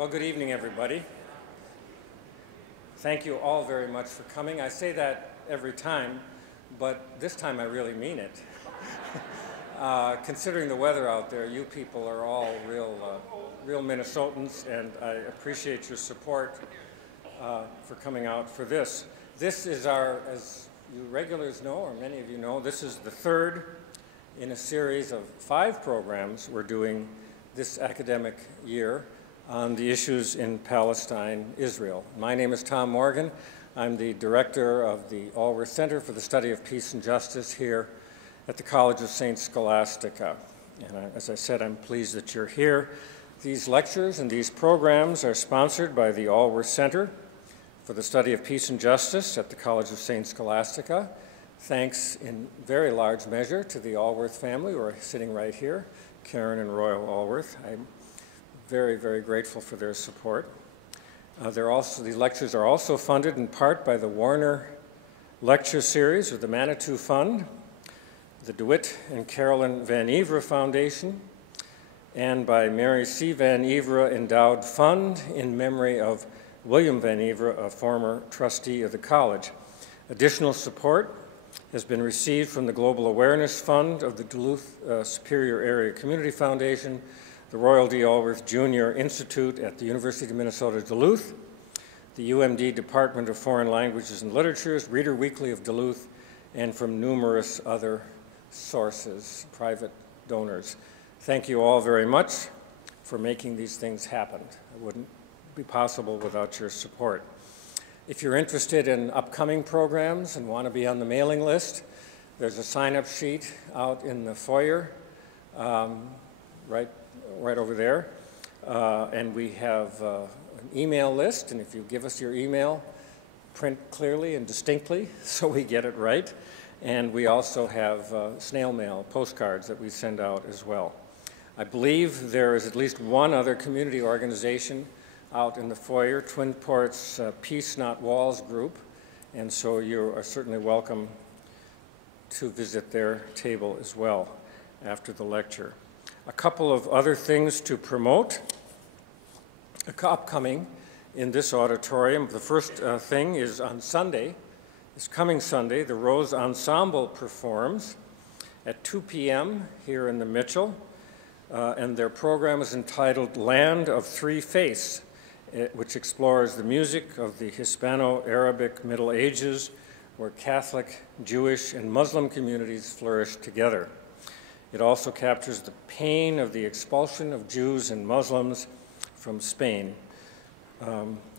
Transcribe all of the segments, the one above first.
Well, good evening, everybody. Thank you all very much for coming. I say that every time, but this time I really mean it. Considering the weather out there, you people are all real Minnesotans, and I appreciate your support for coming out for this. This is our, as you regulars know, or many of you know, this is the third in a series of 5 programs we're doing this academic year on the issues in Palestine, Israel. My name is Tom Morgan. I'm the director of the Alworth Center for the Study of Peace and Justice here at the College of St. Scholastica. And as I said, I'm pleased that you're here. These lectures and these programs are sponsored by the Alworth Center for the Study of Peace and Justice at the College of St. Scholastica. Thanks in very large measure to the Alworth family, who are sitting right here, Karen and Royal Alworth. I'm very, very grateful for their support. These lectures are also funded in part by the Warner Lecture Series of the Manitou Fund, the DeWitt and Carolyn Van Ivre Foundation, and by Mary C. Van Ivre Endowed Fund in memory of William Van Ivre, a former trustee of the college. Additional support has been received from the Global Awareness Fund of the Duluth Superior Area Community Foundation, the Royal D. Alworth Jr. Institute at the University of Minnesota Duluth, the UMD Department of Foreign Languages and Literatures, Reader Weekly of Duluth, and from numerous other sources, private donors. Thank you all very much for making these things happen. It wouldn't be possible without your support. If you're interested in upcoming programs and want to be on the mailing list, there's a sign-up sheet out in the foyer, right over there. And we have an email list, and if you give us your email, print clearly and distinctly so we get it right. And we also have snail mail, postcards that we send out as well. I believe there is at least one other community organization out in the foyer, Twin Ports Peace Not Walls group, and so you are certainly welcome to visit their table as well after the lecture. A couple of other things to promote upcoming in this auditorium. The first thing is on Sunday, this coming Sunday, the Rose Ensemble performs at 2 p.m. here in the Mitchell, and their program is entitled Land of Three Faiths, which explores the music of the Hispano-Arabic Middle Ages, where Catholic, Jewish, and Muslim communities flourish together. It also captures the pain of the expulsion of Jews and Muslims from Spain.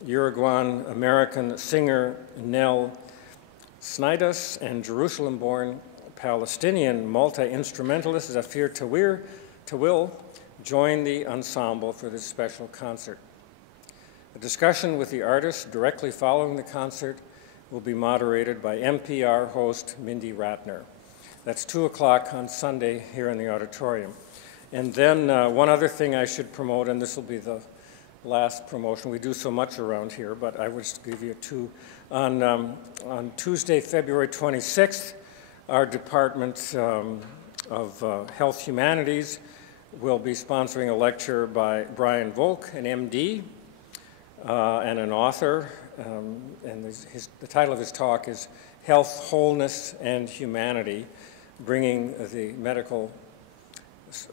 Uruguayan-American singer Nell Snidas and Jerusalem-born Palestinian multi-instrumentalist Zafir Tawil join the ensemble for this special concert. A discussion with the artists directly following the concert will be moderated by NPR host Mindy Ratner. That's 2 o'clock on Sunday here in the auditorium. And then one other thing I should promote, and this will be the last promotion. We do so much around here, but I will just give you 2. On Tuesday, February 26th, our Department of Health Humanities will be sponsoring a lecture by Brian Volk, an MD, and an author, and the title of his talk is Health, Wholeness, and Humanity, bringing the medical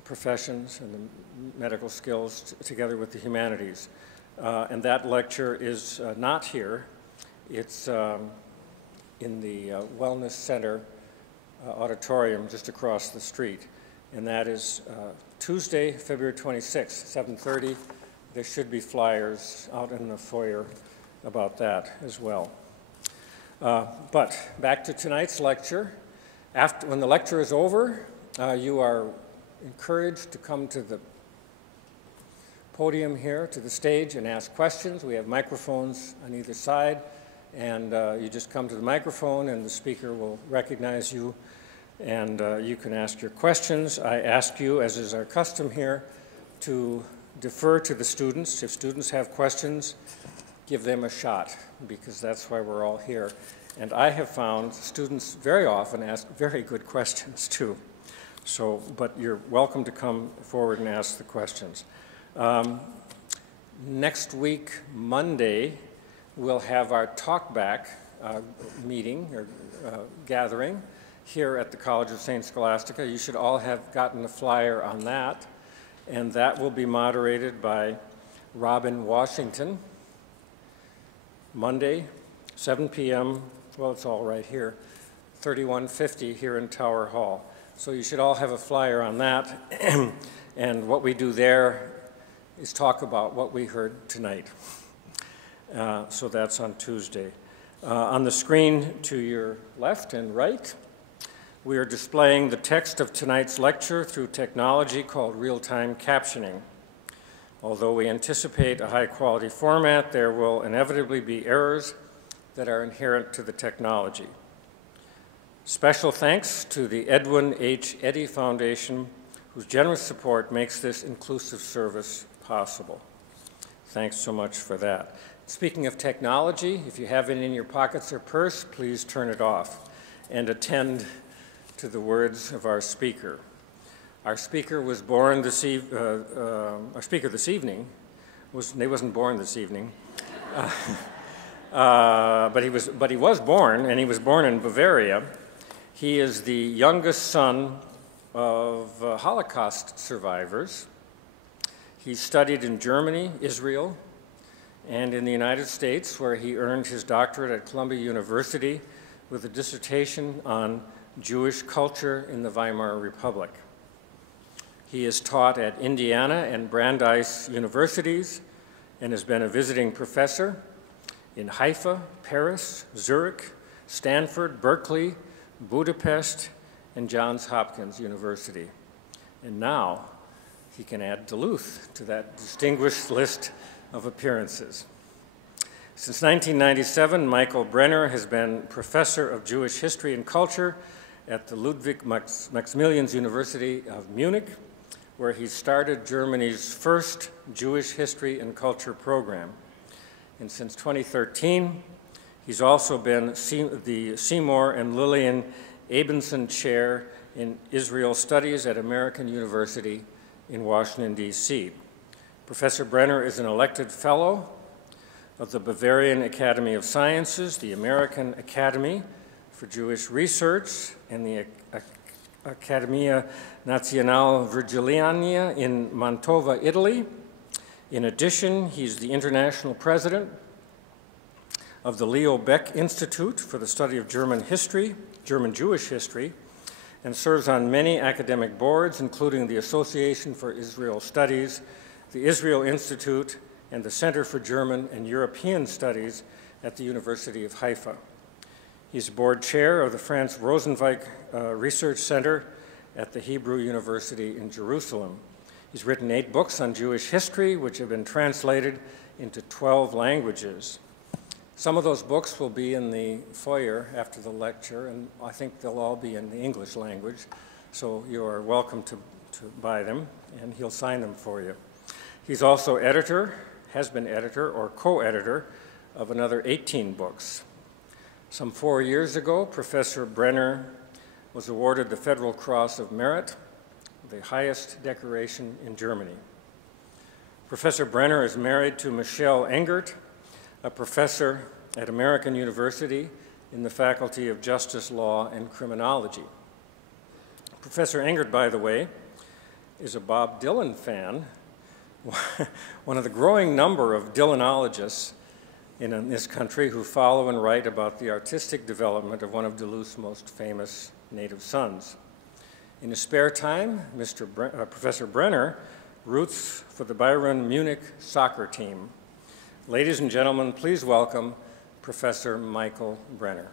professions and the medical skills together with the humanities. And that lecture is not here. It's in the Wellness Center auditorium just across the street. And that is Tuesday, February 26th, 7:30. There should be flyers out in the foyer about that as well. But back to tonight's lecture. When the lecture is over, you are encouraged to come to the podium here, to the stage, and ask questions. We have microphones on either side, and you just come to the microphone and the speaker will recognize you, and you can ask your questions. I ask you, as is our custom here, to defer to the students. If students have questions, give them a shot, because that's why we're all here. And I have found students very often ask very good questions too. So, but you're welcome to come forward and ask the questions. Next week, Monday, we'll have our talkback meeting or gathering here at the College of St. Scholastica. You should all have gotten a flyer on that, and that will be moderated by Robin Washington. Monday, 7 p.m., well, it's all right here, 3150 here in Tower Hall. So you should all have a flyer on that, and what we do there is talk about what we heard tonight. So that's on Tuesday. On the screen to your left and right, we are displaying the text of tonight's lecture through technology called real-time captioning. Although we anticipate a high-quality format, there will inevitably be errors that are inherent to the technology. Special thanks to the Edwin H. Eddy Foundation, whose generous support makes this inclusive service possible. Thanks so much for that. Speaking of technology, if you have it in your pockets or purse, please turn it off and attend to the words of our speaker. Our speaker was born this evening. Our speaker this evening he wasn't born this evening, but he was born, and he was born in Bavaria. He is the youngest son of Holocaust survivors. He studied in Germany, Israel, and in the United States, where he earned his doctorate at Columbia University with a dissertation on Jewish culture in the Weimar Republic. He is taught at Indiana and Brandeis universities and has been a visiting professor in Haifa, Paris, Zurich, Stanford, Berkeley, Budapest, and Johns Hopkins University. And now he can add Duluth to that distinguished list of appearances. Since 1997, Michael Brenner has been professor of Jewish history and culture at the Ludwig Maximilians University of Munich, where he started Germany's first Jewish history and culture program. And since 2013, he's also been the Seymour and Lillian Abensohn Chair in Israel Studies at American University in Washington, D.C. Professor Brenner is an elected fellow of the Bavarian Academy of Sciences, the American Academy for Jewish Research, and the Accademia Nazionale Virgiliana in Mantova, Italy. In addition, he's the international president of the Leo Baeck Institute for the Study of German Jewish history, and serves on many academic boards, including the Association for Israel Studies, the Israel Institute, and the Center for German and European Studies at the University of Haifa. He's board chair of the Franz Rosenzweig Research Center at the Hebrew University in Jerusalem. He's written 8 books on Jewish history, which have been translated into 12 languages. Some of those books will be in the foyer after the lecture, and I think they'll all be in the English language, so you are welcome to buy them, and he'll sign them for you. He's also has been editor or co-editor of another 18 books. Some 4 years ago, Professor Brenner was awarded the Federal Cross of Merit, the highest decoration in Germany. Professor Brenner is married to Michelle Engert, a professor at American University in the Faculty of Justice, Law, and Criminology. Professor Engert, by the way, is a Bob Dylan fan, one of the growing number of Dylanologists in this country who follow and write about the artistic development of one of Duluth's most famous native sons. In his spare time, Professor Brenner roots for the Bayern Munich soccer team. Ladies and gentlemen, please welcome Professor Michael Brenner.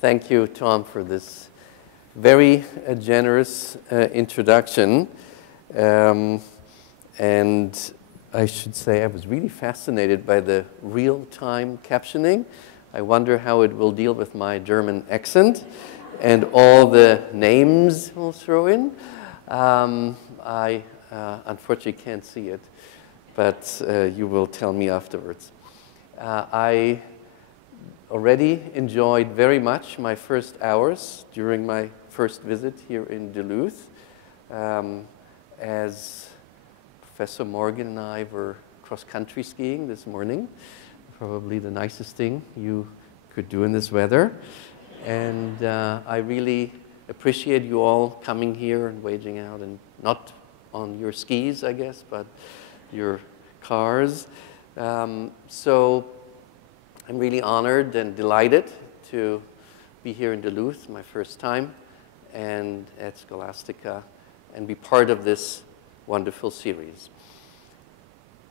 Thank you, Tom, for this very generous introduction. And I should say I was really fascinated by the real-time captioning. I wonder how it will deal with my German accent and all the names we'll throw in. I unfortunately can't see it, but you will tell me afterwards. I already enjoyed very much my first hours during my first visit here in Duluth, as Professor Morgan and I were cross-country skiing this morning, probably the nicest thing you could do in this weather. And I really appreciate you all coming here and waging out, and not on your skis, I guess, but your cars. So I'm really honored and delighted to be here in Duluth, my first time, and at Scholastica, and be part of this wonderful series.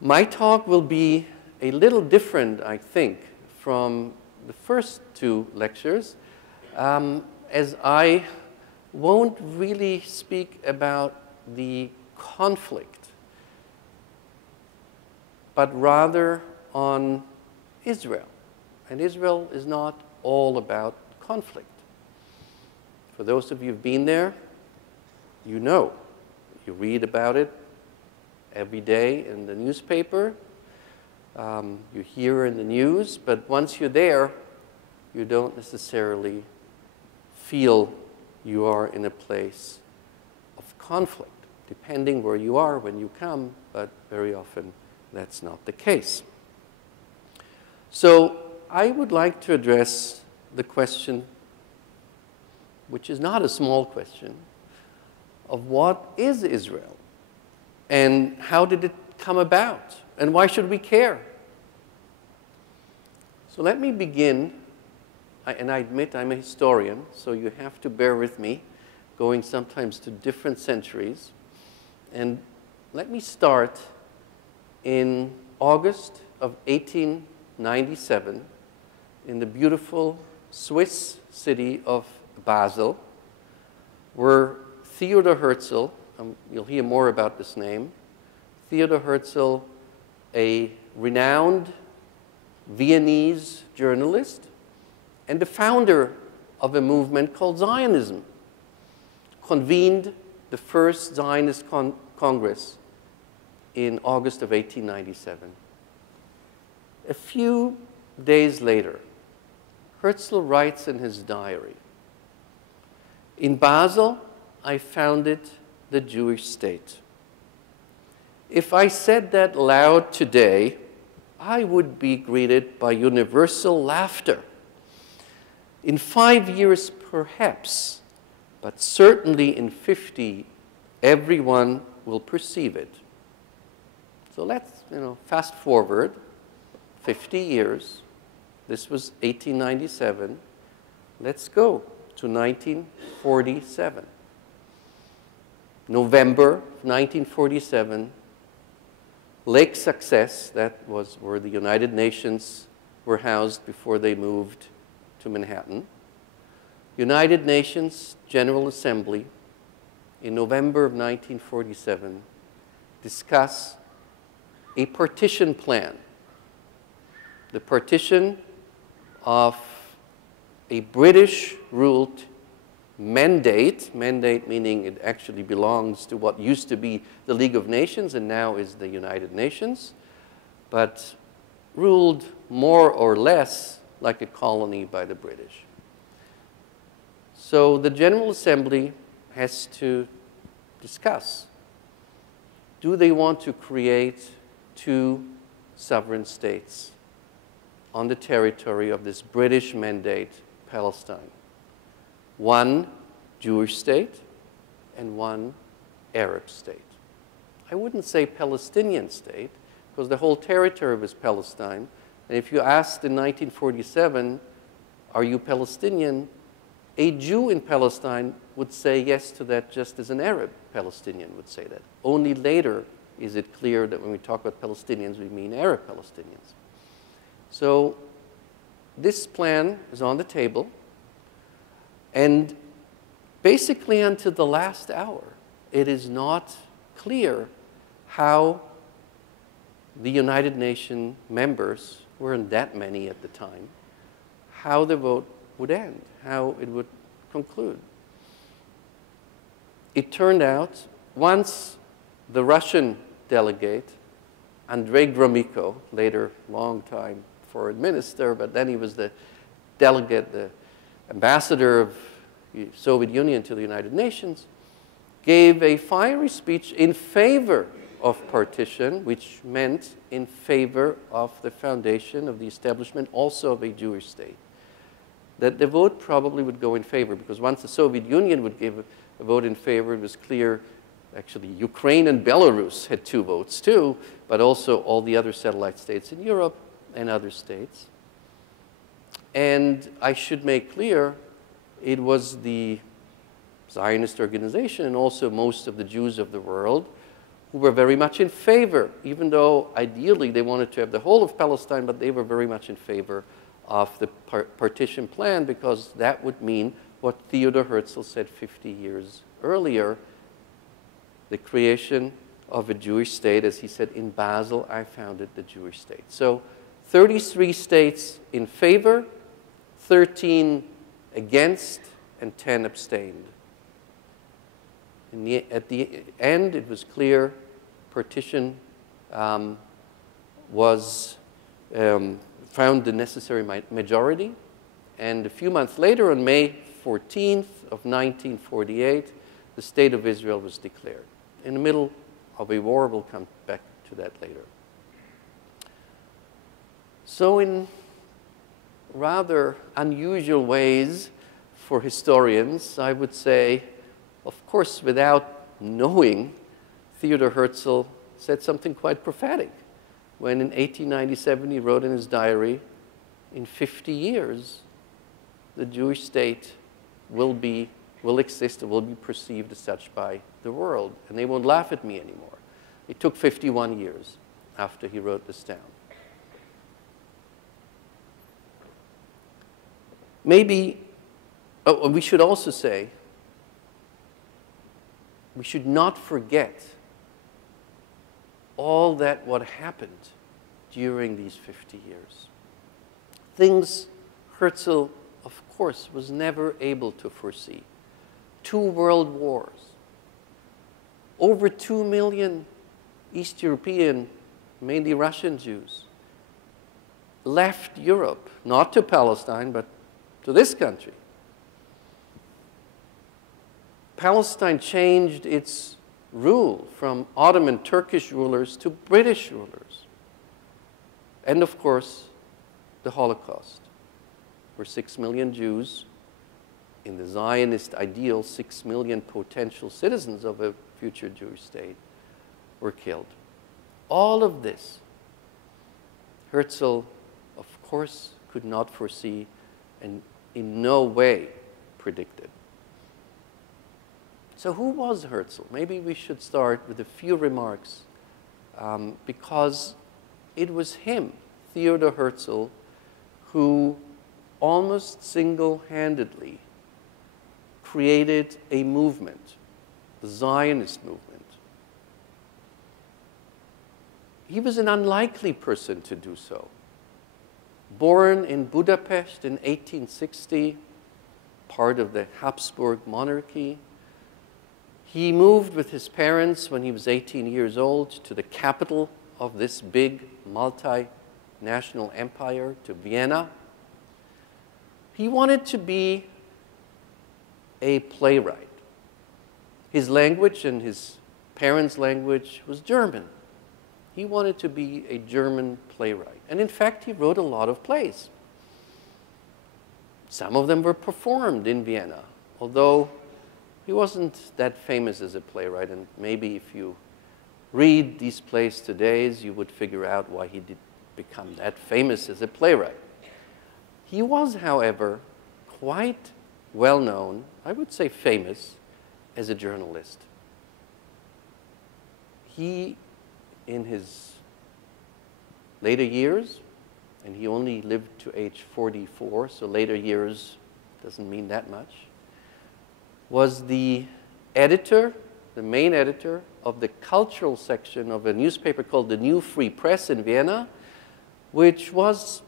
My talk will be a little different, I think, from the first two lectures, as I won't really speak about the conflict, but rather on Israel. And Israel is not all about conflict. For those of you who've been there, you know. You read about it every day in the newspaper. You hear in the news, but once you're there, you don't necessarily feel you are in a place of conflict, depending where you are when you come, but very often that's not the case. So I would like to address the question, which is not a small question, of what is Israel, and how did it come about, and why should we care? So let me begin, and I admit I'm a historian, so you have to bear with me, going sometimes to different centuries. And let me start in August of 1897 in the beautiful Swiss city of Basel, where Theodor Herzl, you'll hear more about this name, Theodor Herzl, a renowned Viennese journalist and the founder of a movement called Zionism, convened the first Zionist Congress in August of 1897. A few days later, Herzl writes in his diary, "In Basel, I founded the Jewish state. If I said that loud today, I would be greeted by universal laughter. In 5 years, perhaps, but certainly in 50, everyone will perceive it." So let's, fast forward 50 years. This was 1897. Let's go to 1947. November 1947, Lake Success, that was where the United Nations were housed before they moved to Manhattan. United Nations General Assembly in November of 1947 discuss a partition plan. The partition of a British-ruled mandate meaning it actually belongs to what used to be the League of Nations and now is the United Nations, but ruled more or less like a colony by the British. So the General Assembly has to discuss, do they want to create two sovereign states on the territory of this British mandate, Palestine? One Jewish state and one Arab state. I wouldn't say Palestinian state, because the whole territory was Palestine. And if you asked in 1947, are you Palestinian? A Jew in Palestine would say yes to that, just as an Arab Palestinian would say that. Only later is it clear that when we talk about Palestinians, we mean Arab Palestinians. So this plan is on the table. And basically until the last hour, it is not clear how the United Nations members, weren't that many at the time, how the vote would end, how it would conclude. It turned out, once the Russian delegate, Andrei Gromyko, later long time foreign minister, but then he was the delegate, the ambassador of the Soviet Union to the United Nations, gave a fiery speech in favor of partition, which meant in favor of the foundation of the establishment also of a Jewish state. That the vote probably would go in favor, because once the Soviet Union would give a vote in favor, it was clear, actually, Ukraine and Belarus had 2 votes too, but also all the other satellite states in Europe and other states. And I should make clear, it was the Zionist organization and also most of the Jews of the world who were very much in favor, even though ideally they wanted to have the whole of Palestine, but they were very much in favor of the partition plan, because that would mean what Theodor Herzl said 50 years earlier, the creation of a Jewish state. As he said, in Basel, I founded the Jewish state. So 33 states in favor, 13 against, and 10 abstained. At the end, it was clear partition found the necessary majority. And a few months later, on May 14th of 1948, the State of Israel was declared. In the middle of a war, we'll come back to that later. So in rather unusual ways for historians, I would say, of course, without knowing, Theodor Herzl said something quite prophetic when in 1897 he wrote in his diary, in 50 years, the Jewish state will exist and will be perceived as such by the world, and they won't laugh at me anymore. It took 51 years after he wrote this down. Maybe, we should also say, we should not forget all that what happened during these 50 years. Things Herzl, of course, was never able to foresee. 2 world wars. Over 2 million East European, mainly Russian Jews, left Europe, not to Palestine, but to this country. Palestine changed its rule from Ottoman Turkish rulers to British rulers. And of course, the Holocaust, where 6 million Jews, in the Zionist ideal, 6 million potential citizens of a future Jewish state, were killed. All of this, Herzl, of course, could not foresee and in no way predicted. So who was Herzl? Maybe we should start with a few remarks, because it was him, Theodor Herzl, who almost single-handedly created a movement, the Zionist movement. He was an unlikely person to do so. Born in Budapest in 1860, part of the Habsburg monarchy, he moved with his parents when he was 18 years old to the capital of this big multinational empire, to Vienna. He wanted to be a playwright. His language and his parents' language was German. He wanted to be a German playwright. And in fact, he wrote a lot of plays. Some of them were performed in Vienna, although he wasn't that famous as a playwright. And maybe if you read these plays today, you would figure out why he did become that famous as a playwright. He was, however, quite well known, I would say famous, as a journalist. He, in his later years, and he only lived to age 44, so later years doesn't mean that much, was the editor, the main editor of the cultural section of a newspaper called the New Free Press in Vienna, which was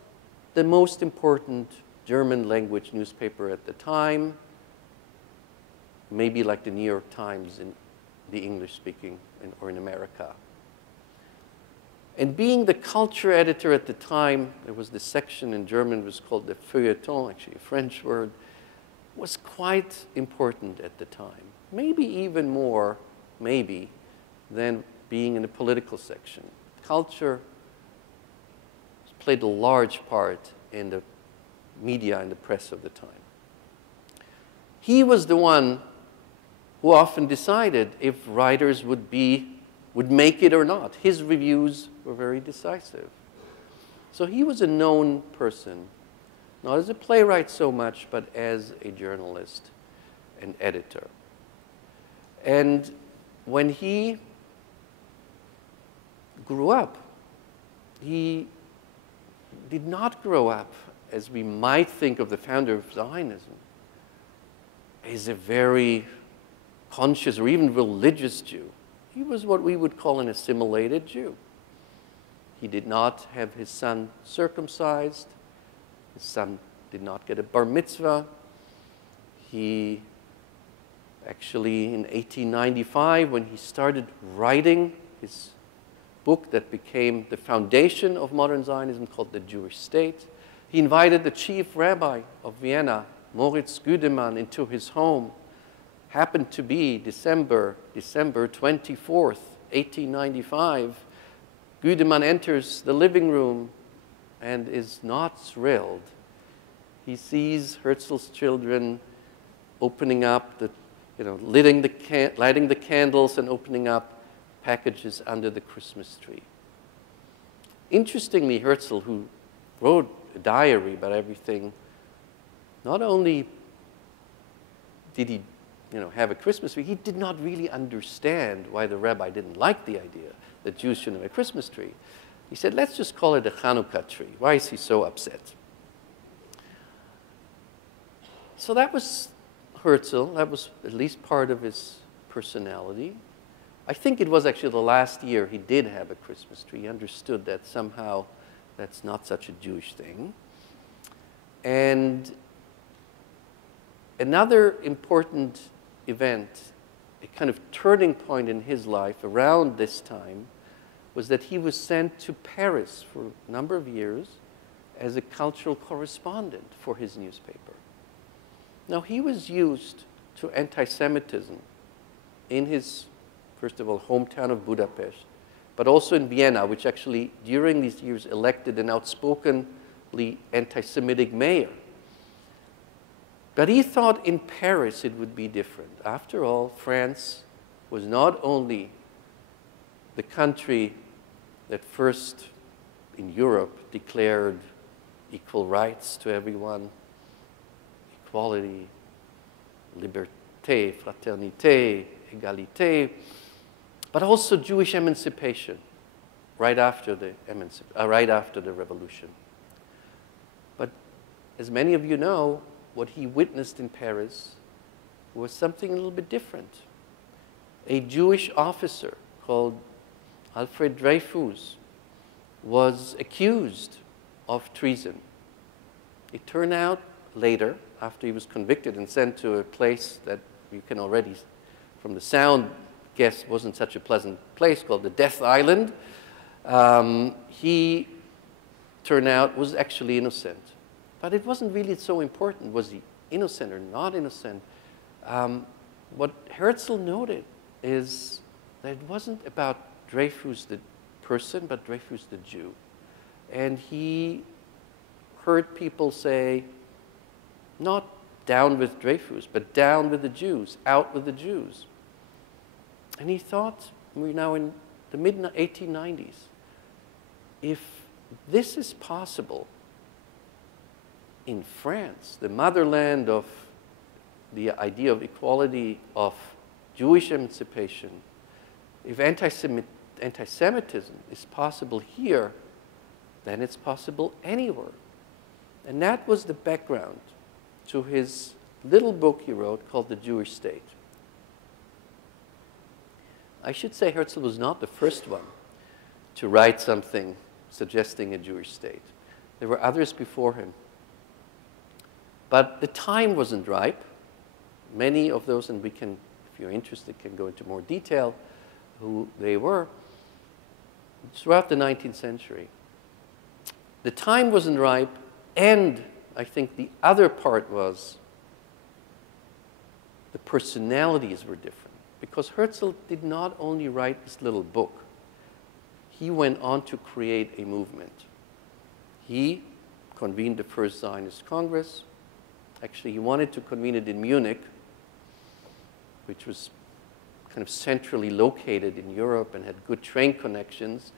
the most important German language newspaper at the time, maybe like the New York Times in the English-speaking or in America. And being the culture editor at the time, there was this section in German, it was called the feuilleton, actually a French word, was quite important at the time. Maybe even more, maybe, than being in the political section. Culture played a large part in the media and the press of the time. He was the one who often decided if writers would make it or not. His reviews were very decisive. So he was a known person, not as a playwright so much, but as a journalist and editor. And when he grew up, he did not grow up, as we might think of the founder of Zionism, as a very conscious or even religious Jew. He was what we would call an assimilated Jew. He did not have his son circumcised. His son did not get a bar mitzvah. He actually, in 1895, when he started writing his book that became the foundation of modern Zionism, called The Jewish State, he invited the chief rabbi of Vienna, Moritz Güdemann, into his home. Happened to be December 24th, 1895. Güdemann enters the living room and is not thrilled. He sees Herzl's children opening up, lighting the candles and opening up packages under the Christmas tree. Interestingly, Herzl, who wrote a diary about everything, not only did he have a Christmas tree, he did not really understand why the rabbi didn't like the idea that Jews shouldn't have a Christmas tree. He said, let's just call it a Hanukkah tree. Why is he so upset? So that was Herzl. That was at least part of his personality. I think it was actually the last year he did have a Christmas tree. He understood that somehow that's not such a Jewish thing. And another important event, a kind of turning point in his life around this time, was that he was sent to Paris for a number of years as a cultural correspondent for his newspaper. Now, he was used to anti-Semitism in his, first of all, hometown of Budapest, but also in Vienna, which actually, during these years, elected an outspokenly anti-Semitic mayor. But he thought in Paris it would be different. After all, France was not only the country that first in Europe declared equal rights to everyone, equality, liberté, fraternité, égalité, but also Jewish emancipation right after the revolution. But as many of you know, what he witnessed in Paris was something a little bit different. A Jewish officer called Alfred Dreyfus was accused of treason. It turned out later, after he was convicted and sent to a place that you can already, from the sound, guess wasn't such a pleasant place, called the Death Island, he turned out was actually innocent. But it wasn't really so important. Was he innocent or not innocent? What Herzl noted is that it wasn't about Dreyfus the person, but Dreyfus the Jew. And he heard people say, not down with Dreyfus, but down with the Jews, out with the Jews. And he thought, we're now in the mid-1890s, if this is possible in France, the motherland of the idea of equality, of Jewish emancipation, if anti-Semitism is possible here, then it's possible anywhere. And that was the background to his little book he wrote called The Jewish State. I should say Herzl was not the first one to write something suggesting a Jewish state. There were others before him. But the time wasn't ripe. Many of those, and we can, if you're interested, can go into more detail who they were. throughout the 19th century. The time wasn't ripe, and I think the other part was the personalities were different. Because Herzl did not only write this little book, he went on to create a movement. He convened the first Zionist Congress. Actually, he wanted to convene it in Munich, which was kind of centrally located in Europe and had good train connections.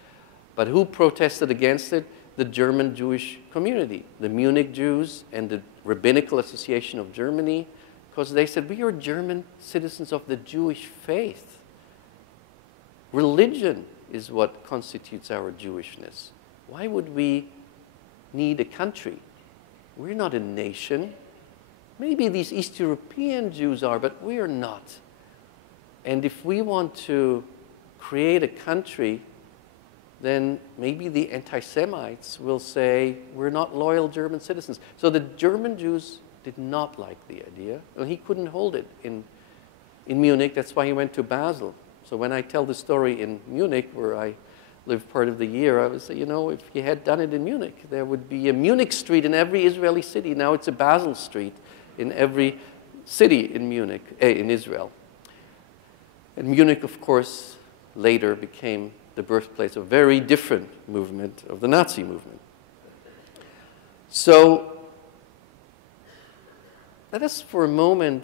But who protested against it? The German Jewish community, the Munich Jews and the Rabbinical Association of Germany, because they said, we are German citizens of the Jewish faith. Religion is what constitutes our Jewishness. Why would we need a country? We're not a nation. Maybe these East European Jews are, but we are not. And if we want to create a country, then maybe the anti-Semites will say, we're not loyal German citizens. So the German Jews did not like the idea. Well, he couldn't hold it in Munich. That's why he went to Basel. So when I tell the story in Munich, where I lived part of the year, I would say, you know, if he had done it in Munich, there would be a Munich street in every Israeli city. Now it's a Basel street in every city in Munich, in Israel. And Munich, of course, later became the birthplace of a very different movement, of the Nazi movement. So let us for a moment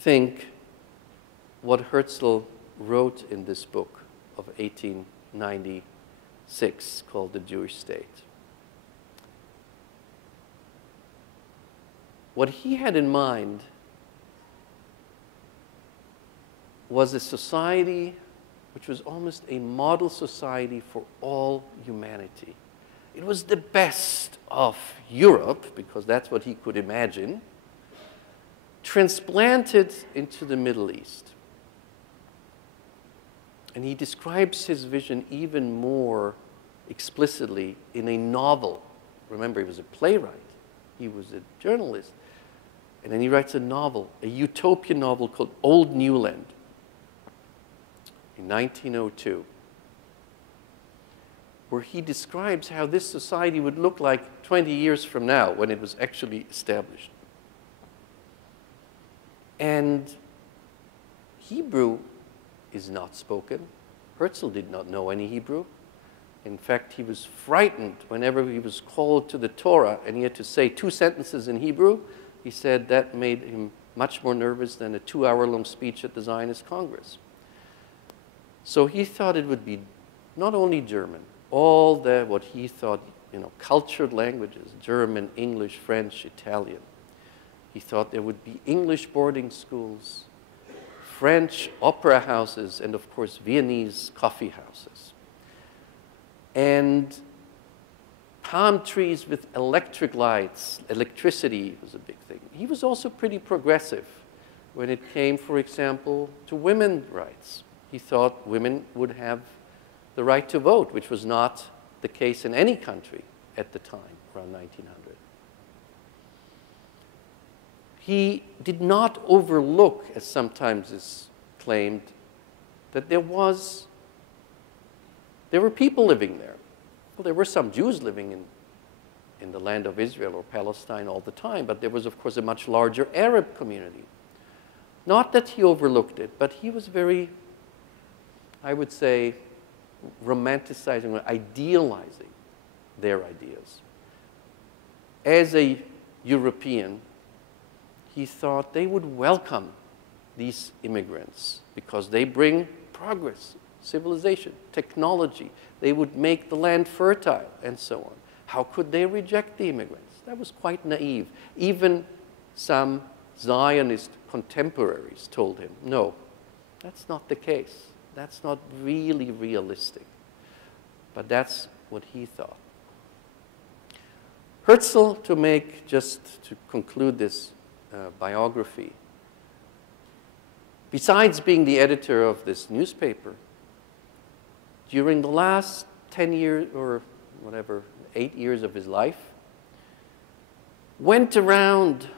think what Herzl wrote in this book of 1896 called The Jewish State. What he had in mind was a society which was almost a model society for all humanity. It was the best of Europe, because that's what he could imagine, transplanted into the Middle East. And he describes his vision even more explicitly in a novel. Remember, he was a playwright. He was a journalist. And then he writes a novel, a utopian novel called Old Newland, in 1902, where he describes how this society would look like 20 years from now when it was actually established. And Hebrew is not spoken. Herzl did not know any Hebrew. In fact, he was frightened whenever he was called to the Torah and he had to say 2 sentences in Hebrew. He said that made him much more nervous than a 2-hour-long speech at the Zionist Congress. So he thought it would be not only German, all the, what he thought, you know, cultured languages, German, English, French, Italian. He thought there would be English boarding schools, French opera houses, and of course Viennese coffee houses. And palm trees with electric lights, electricity was a big thing. He was also pretty progressive when it came, for example, to women's rights. He thought women would have the right to vote, which was not the case in any country at the time, around 1900. He did not overlook, as sometimes is claimed, that there were people living there. Well, there were some Jews living in the land of Israel or Palestine all the time, but there was, of course, a much larger Arab community. Not that he overlooked it, but he was very, I would say, romanticizing or idealizing their ideas. As a European, he thought they would welcome these immigrants because they bring progress, civilization, technology. They would make the land fertile and so on. How could they reject the immigrants? That was quite naive. Even some Zionist contemporaries told him, no, that's not the case. That's not really realistic. But that's what he thought. Herzl, just to conclude this biography, besides being the editor of this newspaper, during the last 10 years or whatever, 8 years of his life, went around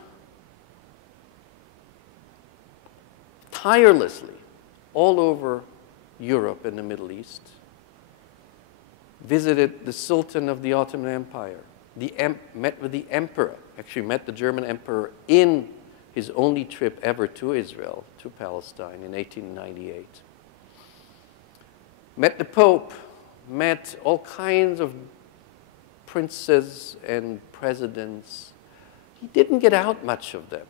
tirelessly all over Europe and the Middle East, visited the Sultan of the Ottoman Empire, met with the emperor, actually met the German emperor in his only trip ever to Israel, to Palestine in 1898. Met the Pope, met all kinds of princes and presidents. He didn't get out much of them.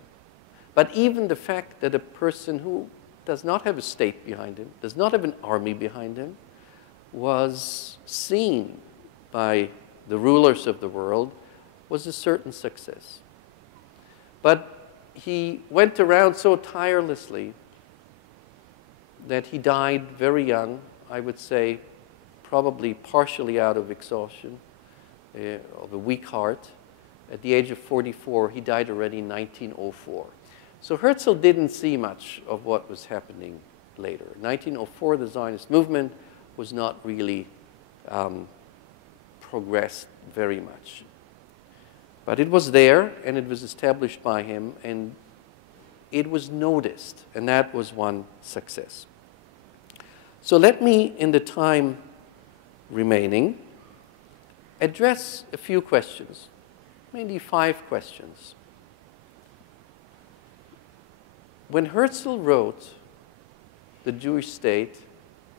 But even the fact that a person who does not have a state behind him, does not have an army behind him, was seen by the rulers of the world was a certain success. But he went around so tirelessly that he died very young, I would say probably partially out of exhaustion, of a weak heart. At the age of 44, he died already in 1904. So Herzl didn't see much of what was happening later. In 1904, the Zionist movement was not really progressed very much. But it was there, and it was established by him, and it was noticed, and that was one success. So let me, in the time remaining, address a few questions, maybe 5 questions. When Herzl wrote The Jewish State,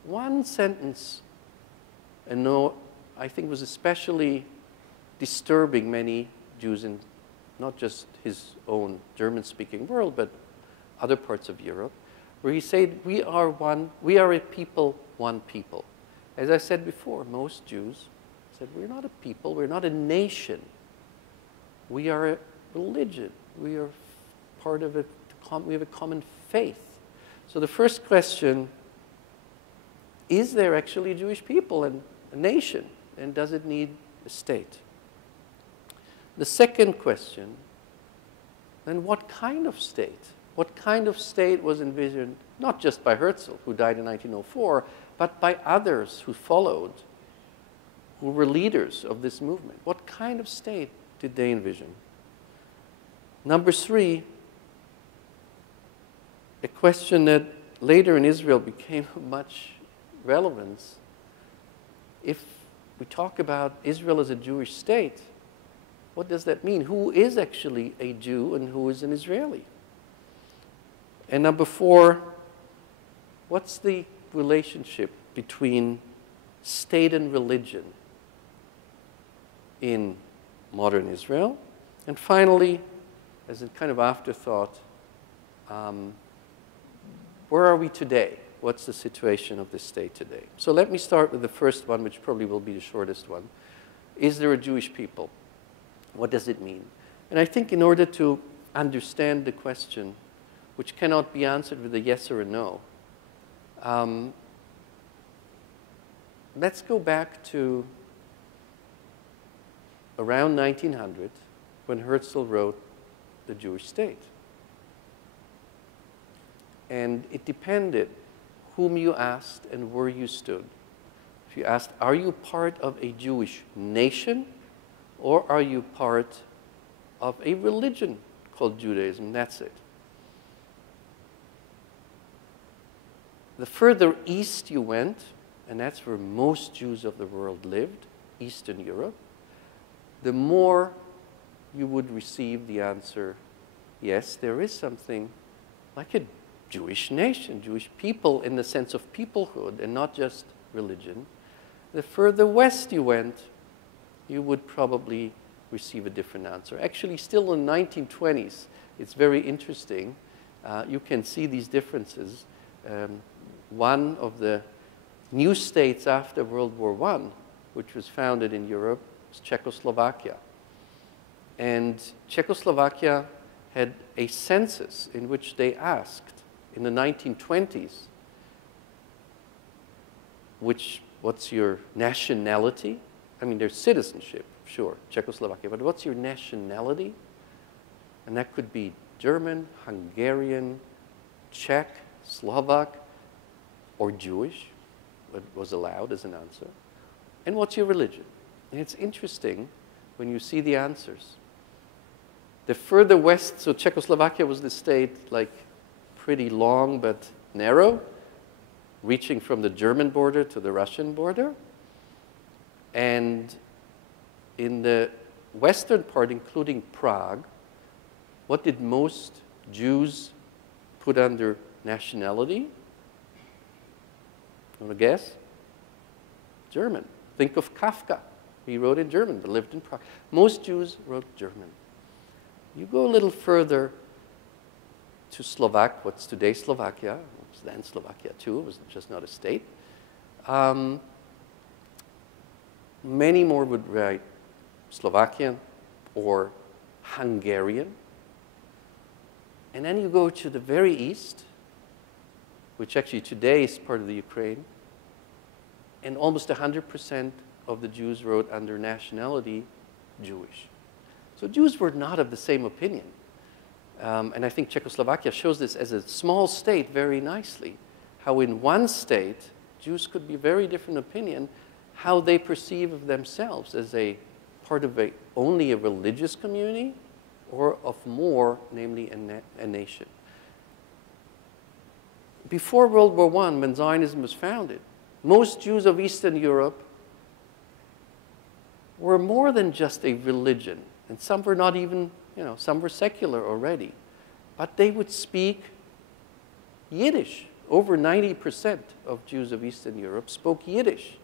one sentence, and I think was especially disturbing many Jews in not just his own German-speaking world, but other parts of Europe, where he said, we are a people, one people. As I said before, most Jews said, we're not a people, we're not a nation. We are a religion. We are part of we have a common faith. So the first question, is there actually a Jewish people and a nation? And does it need a state? The second question, then what kind of state? What kind of state was envisioned, not just by Herzl, who died in 1904, but by others who followed, who were leaders of this movement? What kind of state did they envision? Number 3, a question that later in Israel became of much relevance. If we talk about Israel as a Jewish state, what does that mean? Who is actually a Jew and who is an Israeli? And number 4, what's the relationship between state and religion in modern Israel? And finally, as a kind of afterthought, where are we today? What's the situation of the state today? So let me start with the first one, which probably will be the shortest one. Is there a Jewish people? What does it mean? And I think in order to understand the question, which cannot be answered with a yes or a no, let's go back to around 1900 when Herzl wrote The Jewish State. And it depended whom you asked and where you stood. If you asked, are you part of a Jewish nation or are you part of a religion called Judaism? That's it. The further east you went, and that's where most Jews of the world lived, Eastern Europe, the more you would receive the answer, yes, there is something like a Jewish nation, Jewish people in the sense of peoplehood and not just religion. The further west you went, you would probably receive a different answer. Actually, still in the 1920s, it's very interesting. You can see these differences. One of the new states after World War I, which was founded in Europe, was Czechoslovakia. And Czechoslovakia had a census in which they asked in the 1920s, what's your nationality? I mean, there's citizenship, sure, Czechoslovakia, but what's your nationality? And that could be German, Hungarian, Czech, Slovak, or Jewish, that was allowed as an answer. And what's your religion? And it's interesting when you see the answers. The further west, so Czechoslovakia was the state like pretty long but narrow, reaching from the German border to the Russian border. And in the western part, including Prague, what did most Jews put under nationality? Want to guess? German. Think of Kafka. He wrote in German, but lived in Prague. Most Jews wrote German. You go a little further to Slovak, what's today Slovakia, it was then Slovakia too, it was just not a state. Many more would write Slovakian or Hungarian. And then you go to the very east, which actually today is part of the Ukraine, and almost 100% of the Jews wrote under nationality Jewish. So Jews were not of the same opinion. And I think Czechoslovakia shows this as a small state very nicely, how in one state, Jews could be very different opinion, how they perceive of themselves as a part of only a religious community or of more, namely a nation. Before World War I, when Zionism was founded, most Jews of Eastern Europe were more than just a religion. And some were not even, some were secular already. But they would speak Yiddish. Over 90% of Jews of Eastern Europe spoke Yiddish.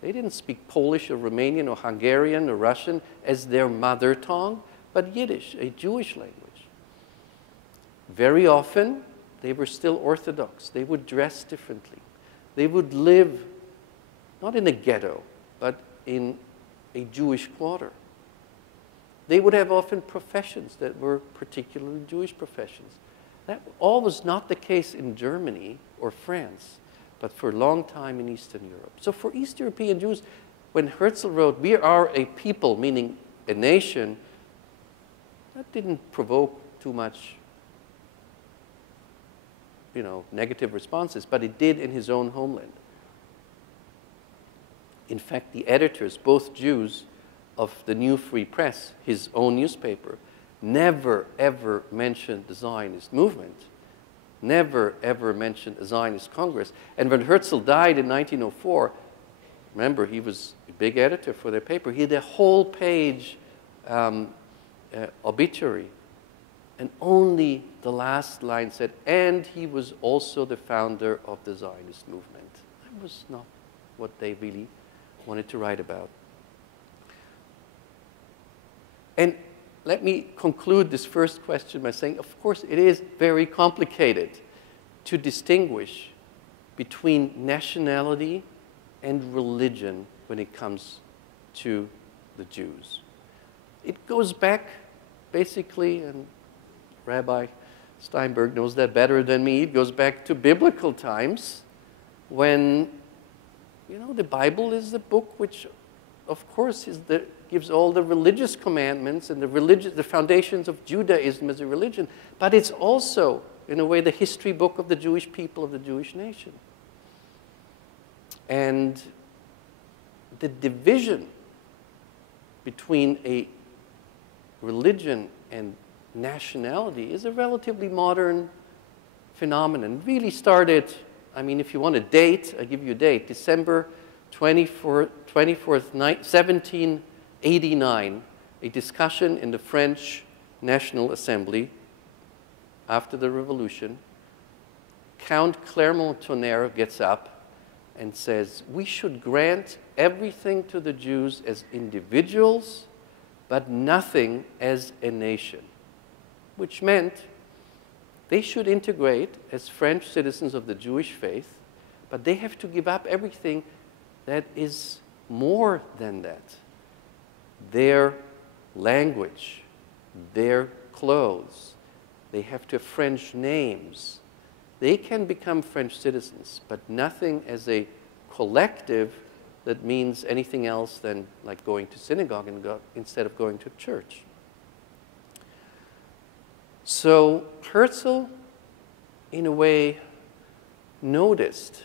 They didn't speak Polish or Romanian or Hungarian or Russian as their mother tongue, but Yiddish, a Jewish language. Very often, they were still Orthodox. They would dress differently. They would live not in a ghetto, but in a Jewish quarter. They would have often professions that were particularly Jewish professions. That all was not the case in Germany or France, but for a long time in Eastern Europe. So for East European Jews, when Herzl wrote, "We are a people," meaning a nation, that didn't provoke too much negative responses, but it did in his own homeland. In fact, the editors, both Jews, of the New Free Press, his own newspaper, never, ever mentioned the Zionist movement, never, ever mentioned a Zionist Congress. And when Herzl died in 1904, remember, he was a big editor for their paper, he had a whole page obituary. And only the last line said, and he was also the founder of the Zionist movement. That was not what they really wanted to write about. And let me conclude this first question by saying, of course, it is very complicated to distinguish between nationality and religion when it comes to the Jews. It goes back, basically, and Rabbi Steinberg knows that better than me, it goes back to biblical times when, the Bible is the book which, of course, gives all the religious commandments and the foundations of Judaism as a religion, but it's also, in a way, the history book of the Jewish people, of the Jewish nation. And the division between a religion and nationality is a relatively modern phenomenon. It really started, if you want a date, I'll give you a date, December 24th, 1789, a discussion in the French National Assembly after the Revolution. Count Clermont-Tonnerre gets up and says, we should grant everything to the Jews as individuals, but nothing as a nation, which meant they should integrate as French citizens of the Jewish faith, but they have to give up everything that is more than that. Their language, their clothes, they have to have French names. They can become French citizens, but nothing as a collective that means anything else than like going to synagogue instead of going to church. So Herzl, in a way, noticed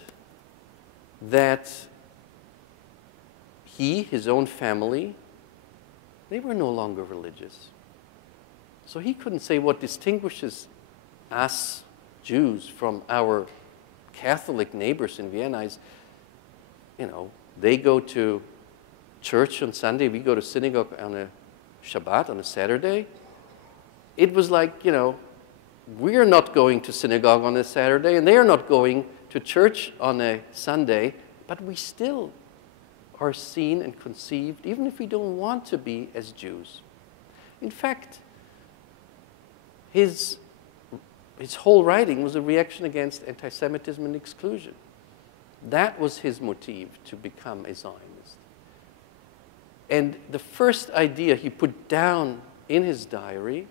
that his own family, they were no longer religious. So he couldn't say what distinguishes us Jews from our Catholic neighbors in Vienna is, they go to church on Sunday, we go to synagogue on a Shabbat, on a Saturday. It was like, you know, we're not going to synagogue on a Saturday, and they're not going to church on a Sunday, but we still are seen and conceived, even if we don't want to be, as Jews. In fact, his whole writing was a reaction against anti-Semitism and exclusion. That was his motive to become a Zionist. And the first idea he put down in his diary,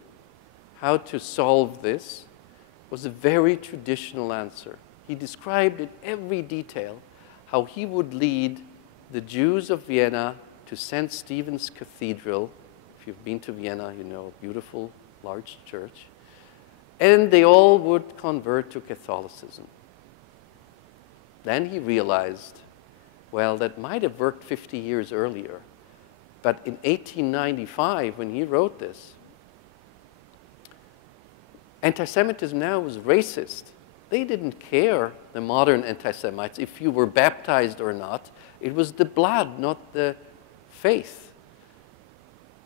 how to solve this, was a very traditional answer. He described in every detail how he would lead the Jews of Vienna to St. Stephen's Cathedral. If you've been to Vienna, you know, beautiful, large church. And they all would convert to Catholicism. Then he realized, well, that might have worked 50 years earlier. But in 1895, when he wrote this, anti-Semitism now was racist. They didn't care, the modern anti-Semites, if you were baptized or not. It was the blood, not the faith.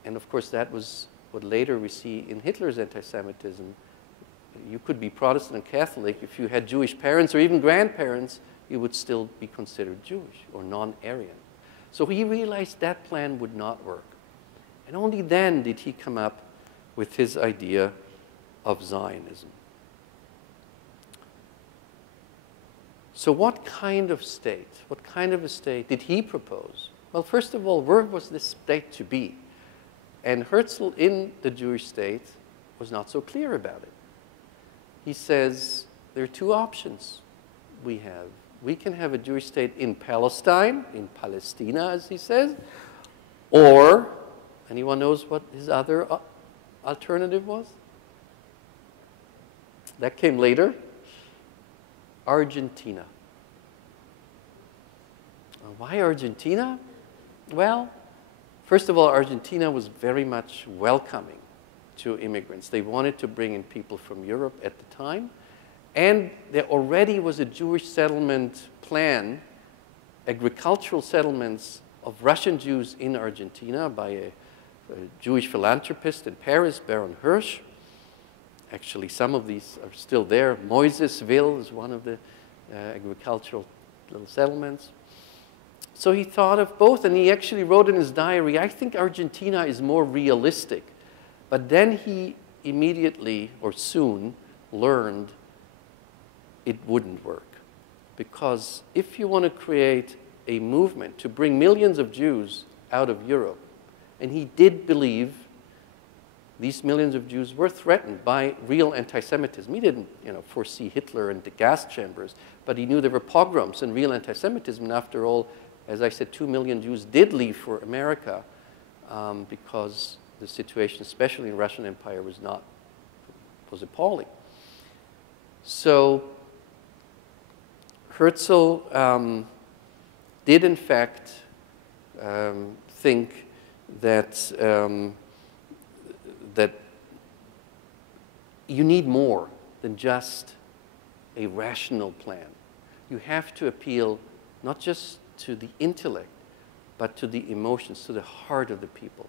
And of course, that was what later we see in Hitler's anti-Semitism. You could be Protestant and Catholic. If you had Jewish parents or even grandparents, you would still be considered Jewish or non-Aryan. So he realized that plan would not work. And only then did he come up with his idea of Zionism. So what kind of state, what kind of a state did he propose? Well, first of all, where was this state to be? And Herzl in the Jewish state was not so clear about it. He says there are two options we have. We can have a Jewish state in Palestine, in Palestina, as he says, or, anyone knows what his other alternative was? That came later. Argentina. Why Argentina? Well, first of all, Argentina was very much welcoming to immigrants. They wanted to bring in people from Europe at the time. And there already was a Jewish settlement plan, agricultural settlements of Russian Jews in Argentina by a Jewish philanthropist in Paris, Baron Hirsch. Actually, some of these are still there. Moisesville is one of the agricultural little settlements. So he thought of both, and he actually wrote in his diary, I think Argentina is more realistic. But then he immediately, or soon, learned it wouldn't work. Because if you want to create a movement to bring millions of Jews out of Europe, and he did believe these millions of Jews were threatened by real anti-Semitism. He didn't, foresee Hitler and the gas chambers, but he knew there were pogroms and real anti-Semitism. And after all, as I said, 2 million Jews did leave for America because the situation, especially in the Russian Empire, was appalling. So Herzl did, in fact, think that that you need more than just a rational plan. You have to appeal not just to the intellect, but to the emotions, to the heart of the people.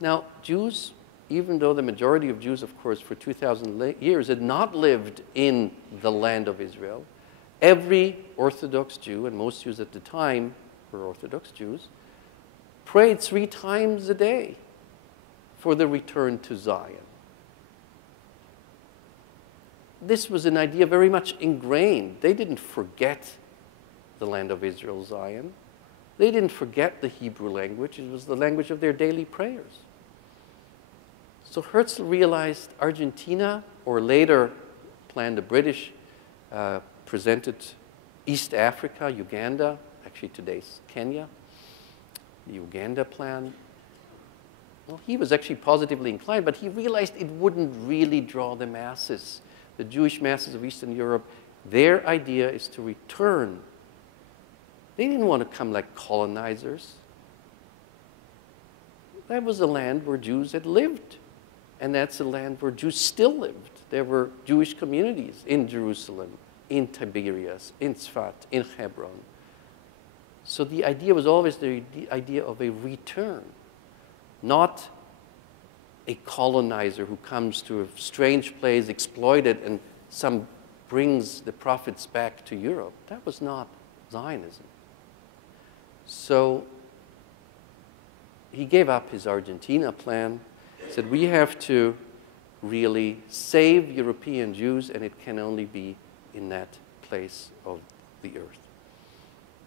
Now, Jews, even though the majority of Jews, of course, for 2,000 years had not lived in the land of Israel, every Orthodox Jew, and most Jews at the time were Orthodox Jews, prayed 3 times a day for the return to Zion. This was an idea very much ingrained. They didn't forget the land of Israel, Zion. They didn't forget the Hebrew language. It was the language of their daily prayers. So Herzl realized Argentina, or later planned the British, presented East Africa, Uganda, actually today's Kenya, the Uganda plan. Well, he was actually positively inclined, but he realized it wouldn't really draw the masses, the Jewish masses of Eastern Europe. Their idea is to return. They didn't want to come like colonizers. That was a land where Jews had lived, and that's a land where Jews still lived. There were Jewish communities in Jerusalem, in Tiberias, in Tzfat, in Hebron. So the idea was always the idea of a return, not a colonizer who comes to a strange place, exploited, and brings the profits back to Europe. That was not Zionism. So he gave up his Argentina plan, said we have to really save European Jews, and it can only be in that place of the earth.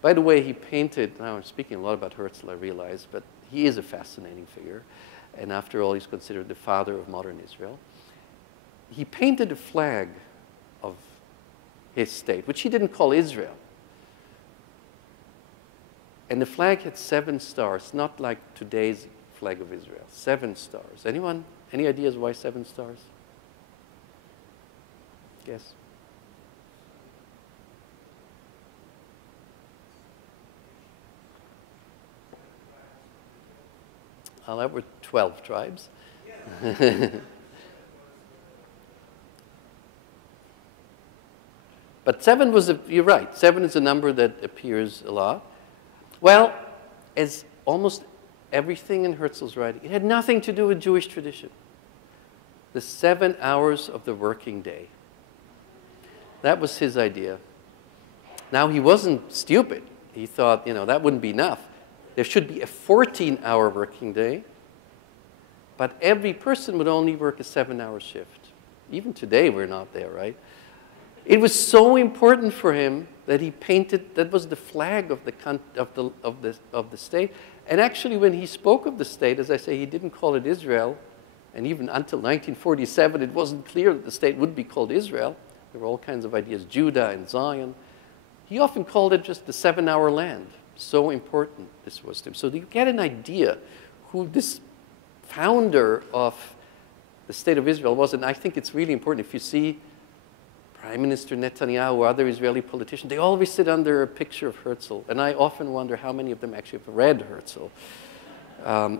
By the way, he painted, now I'm speaking a lot about Herzl, I realize, but he is a fascinating figure. And after all, he's considered the father of modern Israel. He painted a flag of his state, which he didn't call Israel. And the flag had 7 stars, not like today's flag of Israel. 7 stars. Anyone? Any ideas why 7 stars? Yes? Well, that were 12 tribes. But 7 was, you're right, 7 is a number that appears a lot. Well, as almost everything in Herzl's writing, it had nothing to do with Jewish tradition. The 7 hours of the working day. That was his idea. Now, he wasn't stupid. He thought, you know, that wouldn't be enough. There should be a 14-hour working day, but every person would only work a 7-hour shift. Even today, we're not there, right? It was so important for him that he painted, that was the flag of the state. And actually, when he spoke of the state, as I say, he didn't call it Israel. And even until 1947, it wasn't clear that the state would be called Israel. There were all kinds of ideas, Judah and Zion. He often called it just the 7-hour land. So important this was to him. So you get an idea who this founder of the State of Israel was. And I think it's really important. If you see Prime Minister Netanyahu or other Israeli politicians, they always sit under a picture of Herzl. And I often wonder how many of them actually have read Herzl.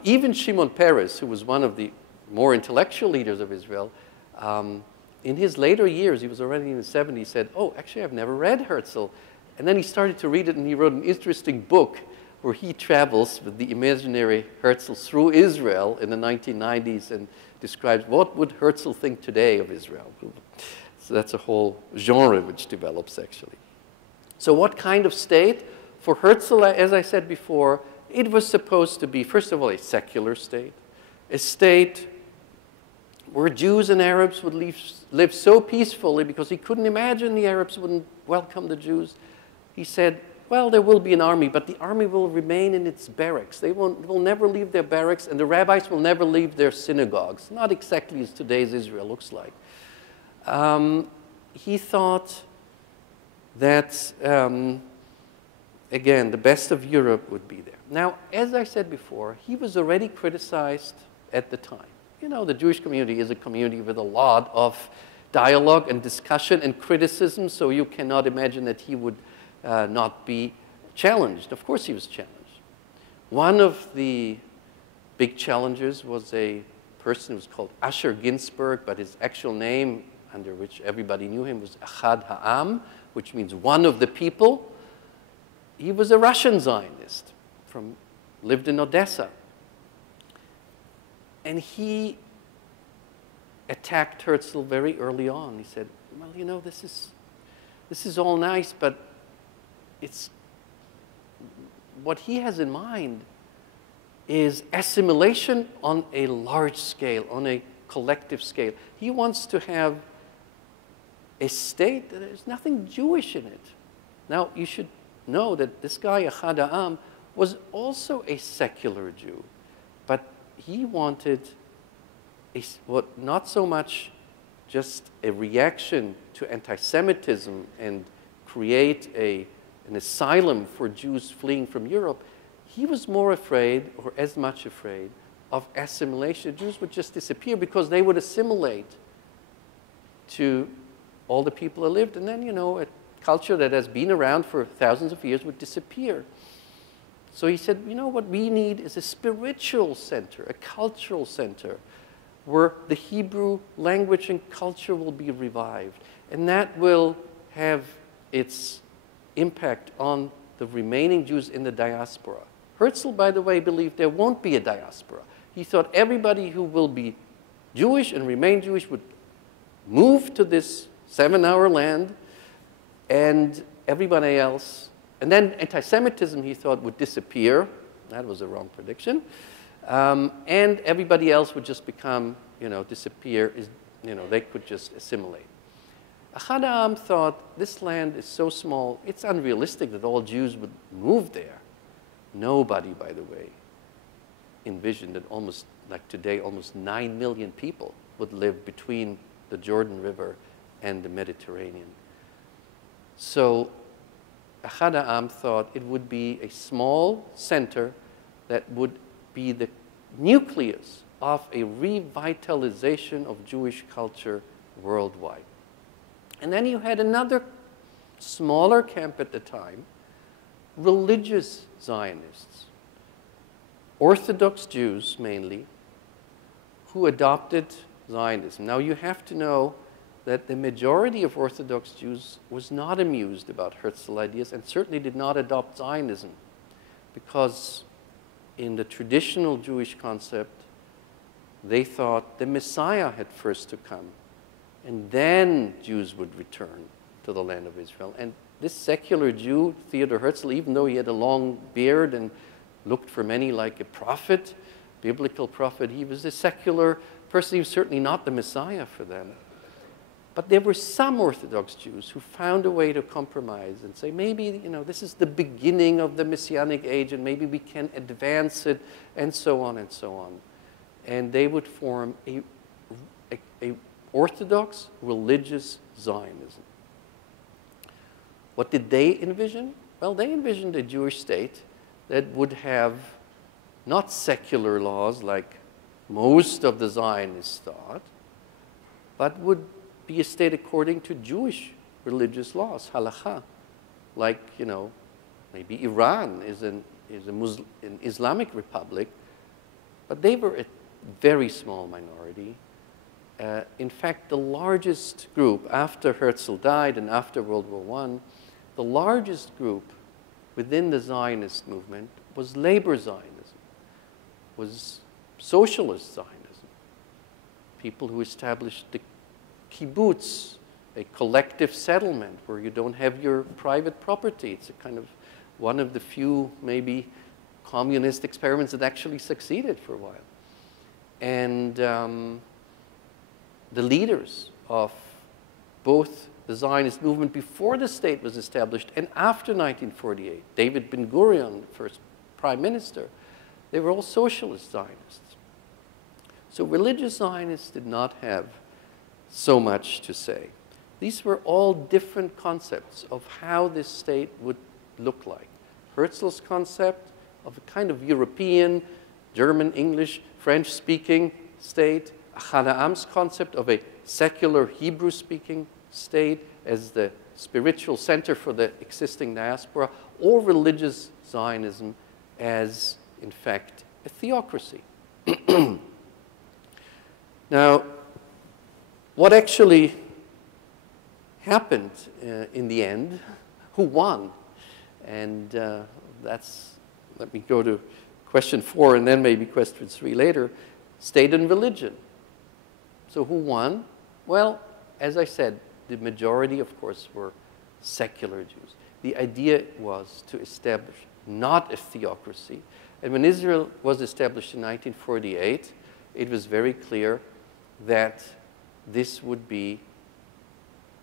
Even Shimon Peres, who was one of the more intellectual leaders of Israel, in his later years, he was already in his 70s, said, oh, actually, I've never read Herzl. And then he started to read it, and he wrote an interesting book where he travels with the imaginary Herzl through Israel in the 1990s and describes what would Herzl think today of Israel. So that's a whole genre which develops, actually. So what kind of state? For Herzl, as I said before, it was supposed to be, first of all, a secular state, a state where Jews and Arabs would live so peacefully because he couldn't imagine the Arabs wouldn't welcome the Jews. He said, well, there will be an army, but the army will remain in its barracks. They will never leave their barracks, and the rabbis will never leave their synagogues. Not exactly as today's Israel looks like. He thought that, again, the best of Europe would be there. Now, as I said before, he was already criticized at the time. You know, the Jewish community is a community with a lot of dialogue and discussion and criticism, so you cannot imagine that he would not be challenged. Of course he was challenged. One of the big challengers was a person who was called Asher Ginsburg, but his actual name, under which everybody knew him, was Echad Ha'am, which means one of the people. He was a Russian Zionist, lived in Odessa. And he attacked Herzl very early on. He said, well, you know, this is all nice, but what he has in mind is assimilation on a large scale, on a collective scale. He wants to have a state that there's nothing Jewish in it. Now, you should know that this guy, Echad Ha'am, was also a secular Jew, but he wanted not so much just a reaction to anti-Semitism and create an asylum for Jews fleeing from Europe. He was more afraid, or as much afraid, of assimilation. Jews would just disappear because they would assimilate to all the people that lived. And then, you know, a culture that has been around for thousands of years would disappear. So he said, you know, what we need is a spiritual center, a cultural center, where the Hebrew language and culture will be revived. And that will have its impact on the remaining Jews in the diaspora. Herzl, by the way, believed there won't be a diaspora. He thought everybody who will be Jewish and remain Jewish would move to this 7-hour land, and everybody else, and then anti-Semitism, he thought, would disappear. That was a wrong prediction. And everybody else would just become, disappear. They could just assimilate. Ahad Ha'am thought, this land is so small, it's unrealistic that all Jews would move there. Nobody, by the way, envisioned that almost, like today, almost 9 million people would live between the Jordan River and the Mediterranean. So Ahad Ha'am thought it would be a small center that would be the nucleus of a revitalization of Jewish culture worldwide. And then you had another smaller camp at the time, religious Zionists, Orthodox Jews mainly, who adopted Zionism. Now you have to know that the majority of Orthodox Jews was not amused about Herzl ideas and certainly did not adopt Zionism, because in the traditional Jewish concept, they thought the Messiah had first to come, and then Jews would return to the land of Israel. And this secular Jew, Theodor Herzl, even though he had a long beard and looked for many like a prophet, biblical prophet, he was a secular person. He was certainly not the Messiah for them. But there were some Orthodox Jews who found a way to compromise and say, maybe, this is the beginning of the Messianic age, and maybe we can advance it, and so on and so on. And they would form a Orthodox religious Zionism. What did they envision? Well, they envisioned a Jewish state that would have not secular laws like most of the Zionists thought, but would be a state according to Jewish religious laws, halakha. Like, maybe Iran is an Islamic republic, but they were a very small minority. In fact, the largest group, after Herzl died and after World War I, the largest group within the Zionist movement was labor Zionism, was Socialist Zionism, people who established the kibbutz, a collective settlement where you don't have your private property. It's a kind of one of the few, maybe, communist experiments that actually succeeded for a while. And the leaders of both the Zionist movement before the state was established and after 1948, David Ben-Gurion, the first prime minister, they were all socialist Zionists. So religious Zionists did not have so much to say. These were all different concepts of how this state would look like. Herzl's concept of a kind of European, German, English, French-speaking state, Ahad Ha'am's concept of a secular Hebrew-speaking state as the spiritual center for the existing diaspora, or religious Zionism as, in fact, a theocracy. Now, what actually happened in the end? Who won? And let me go to question 4 and then maybe question 3 later. State and religion. So who won? Well, as I said, the majority, of course, were secular Jews. The idea was to establish not a theocracy. And when Israel was established in 1948, it was very clear that this would be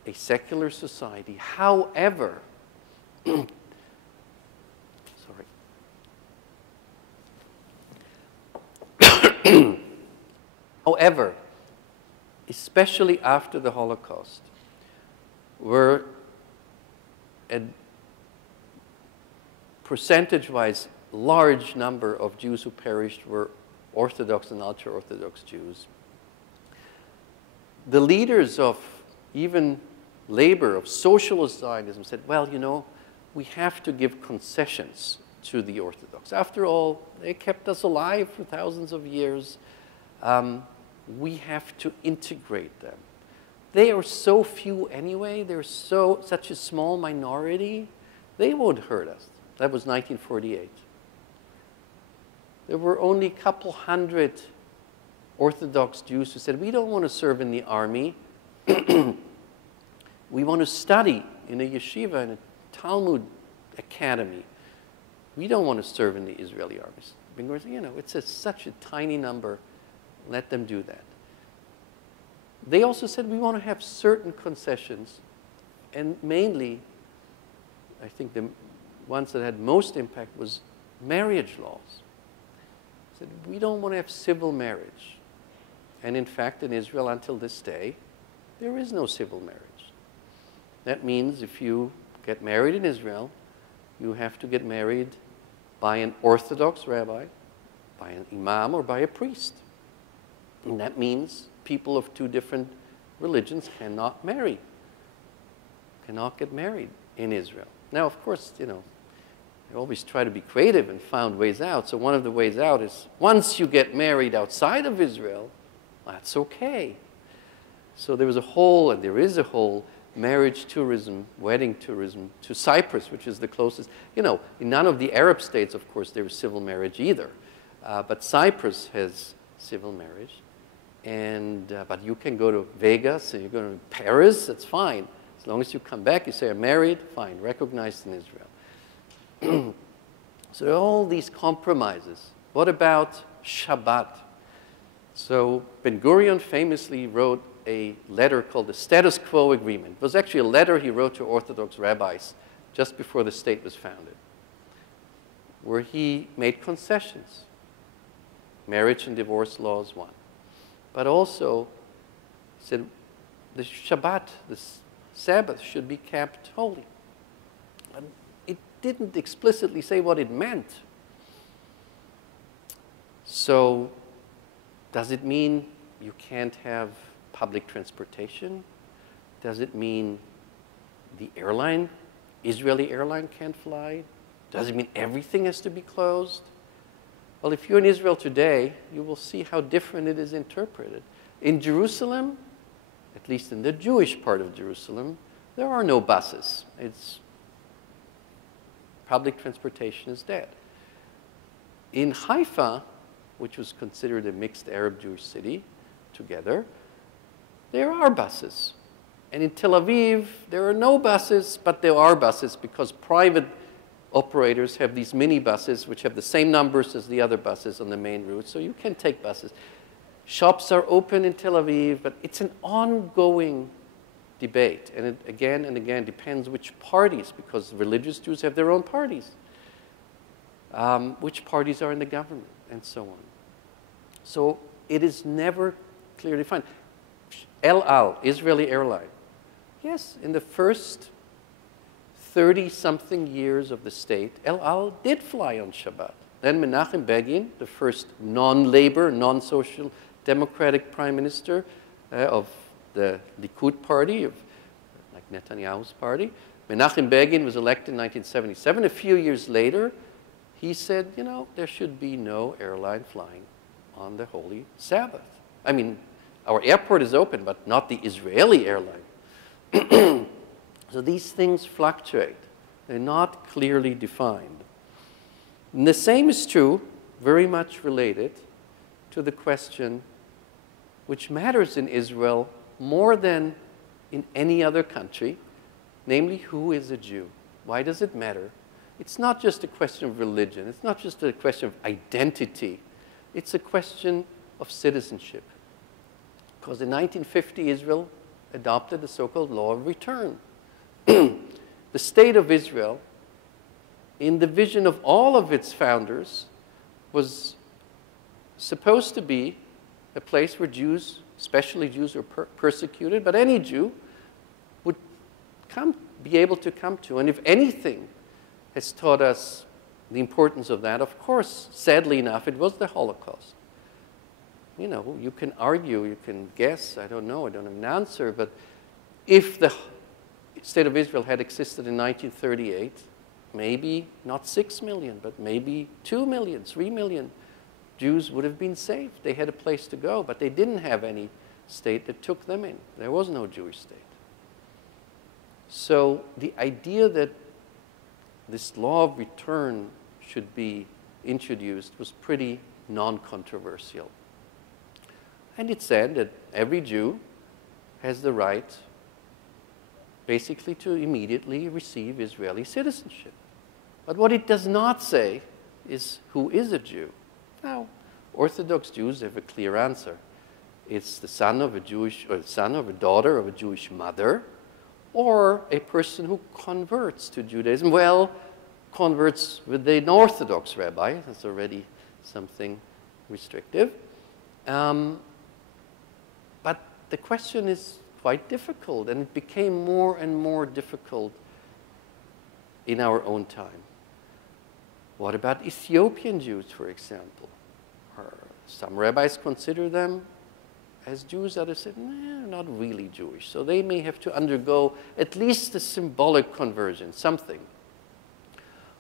a secular society. However, however, especially after the Holocaust, where a percentage-wise large number of Jews who perished were Orthodox and ultra-Orthodox Jews, the leaders of even labor, of socialist Zionism said, well, we have to give concessions to the Orthodox. After all, they kept us alive for thousands of years. We have to integrate them. They are so few anyway. They're such a small minority. They won't hurt us. That was 1948. There were only a couple hundred Orthodox Jews who said, we don't want to serve in the army. We want to study in a yeshiva, in a Talmud academy. We don't want to serve in the Israeli armies. You know, it's such a tiny number. Let them do that. They also said we want to have certain concessions, and mainly, I think the ones that had most impact was marriage laws. Said we don't want to have civil marriage. And in fact, in Israel until this day, there is no civil marriage. That means if you get married in Israel, you have to get married by an Orthodox rabbi, by an imam, or by a priest. And that means people of two different religions cannot marry, cannot get married in Israel. Now, of course, you know, I always try to be creative and found ways out. So one of the ways out is once you get married outside of Israel, that's okay. So there was a whole, and there is a whole, marriage tourism, wedding tourism to Cyprus, which is the closest. You know, in none of the Arab states, of course, there is civil marriage either. But Cyprus has civil marriage. And, but you can go to Vegas, and you're going to Paris, that's fine. As long as you come back, you say, I'm married, fine, recognized in Israel. So there are all these compromises. What about Shabbat? So Ben-Gurion famously wrote a letter called the Status Quo Agreement. It was actually a letter he wrote to Orthodox rabbis just before the state was founded, where he made concessions. Marriage and divorce laws, one. But also said the Shabbat, the Sabbath, should be kept holy. But it didn't explicitly say what it meant. So does it mean you can't have public transportation? Does it mean the airline, Israeli airline, can't fly? Does it mean everything has to be closed? Well, if you're in Israel today, you will see how different it is interpreted. In Jerusalem, at least in the Jewish part of Jerusalem, there are no buses. Public transportation is dead. In Haifa, which was considered a mixed Arab-Jewish city together, there are buses. And in Tel Aviv, there are no buses, but there are buses because private operators have these mini buses which have the same numbers as the other buses on the main route, so you can take buses. Shops are open in Tel Aviv, but it's an ongoing debate. And it again and again depends which parties, because religious Jews have their own parties, which parties are in the government, and so on. So it is never clearly defined. El Al, Israeli airline. Yes, in the first 30-something years of the state, El Al did fly on Shabbat. Then Menachem Begin, the first non-labor, non-social democratic prime minister of the Likud party, like Netanyahu's party, Menachem Begin was elected in 1977. A few years later, he said, you know, there should be no airline flying on the Holy Sabbath. I mean, our airport is open, but not the Israeli airline. So these things fluctuate. They're not clearly defined. And the same is true, very much related, to the question which matters in Israel more than in any other country, namely, who is a Jew? Why does it matter? It's not just a question of religion. It's not just a question of identity. It's a question of citizenship. Because in 1950, Israel adopted the so-called law of return. The state of Israel, in the vision of all of its founders, was supposed to be a place where Jews, especially Jews, were persecuted, but any Jew would be able to come to. And if anything has taught us the importance of that, of course, sadly enough, it was the Holocaust. You know, you can argue, you can guess, I don't know, I don't have an answer, but if the State of Israel had existed in 1938, maybe not 6 million, but maybe 2 million, 3 million Jews would have been saved. They had a place to go, but they didn't have any state that took them in. There was no Jewish state. So the idea that this law of return should be introduced was pretty non-controversial. And it said that every Jew has the right basically to immediately receive Israeli citizenship. But what it does not say is who is a Jew. Now, Orthodox Jews have a clear answer. It's the son of a Jewish, or the son of a daughter of a Jewish mother, or a person who converts to Judaism. Well, converts with an Orthodox rabbi. That's already something restrictive. But the question is quite difficult, and it became more and more difficult in our own time. What about Ethiopian Jews, for example? Some rabbis consider them as Jews, others said, nah, not really Jewish. So they may have to undergo at least a symbolic conversion, something.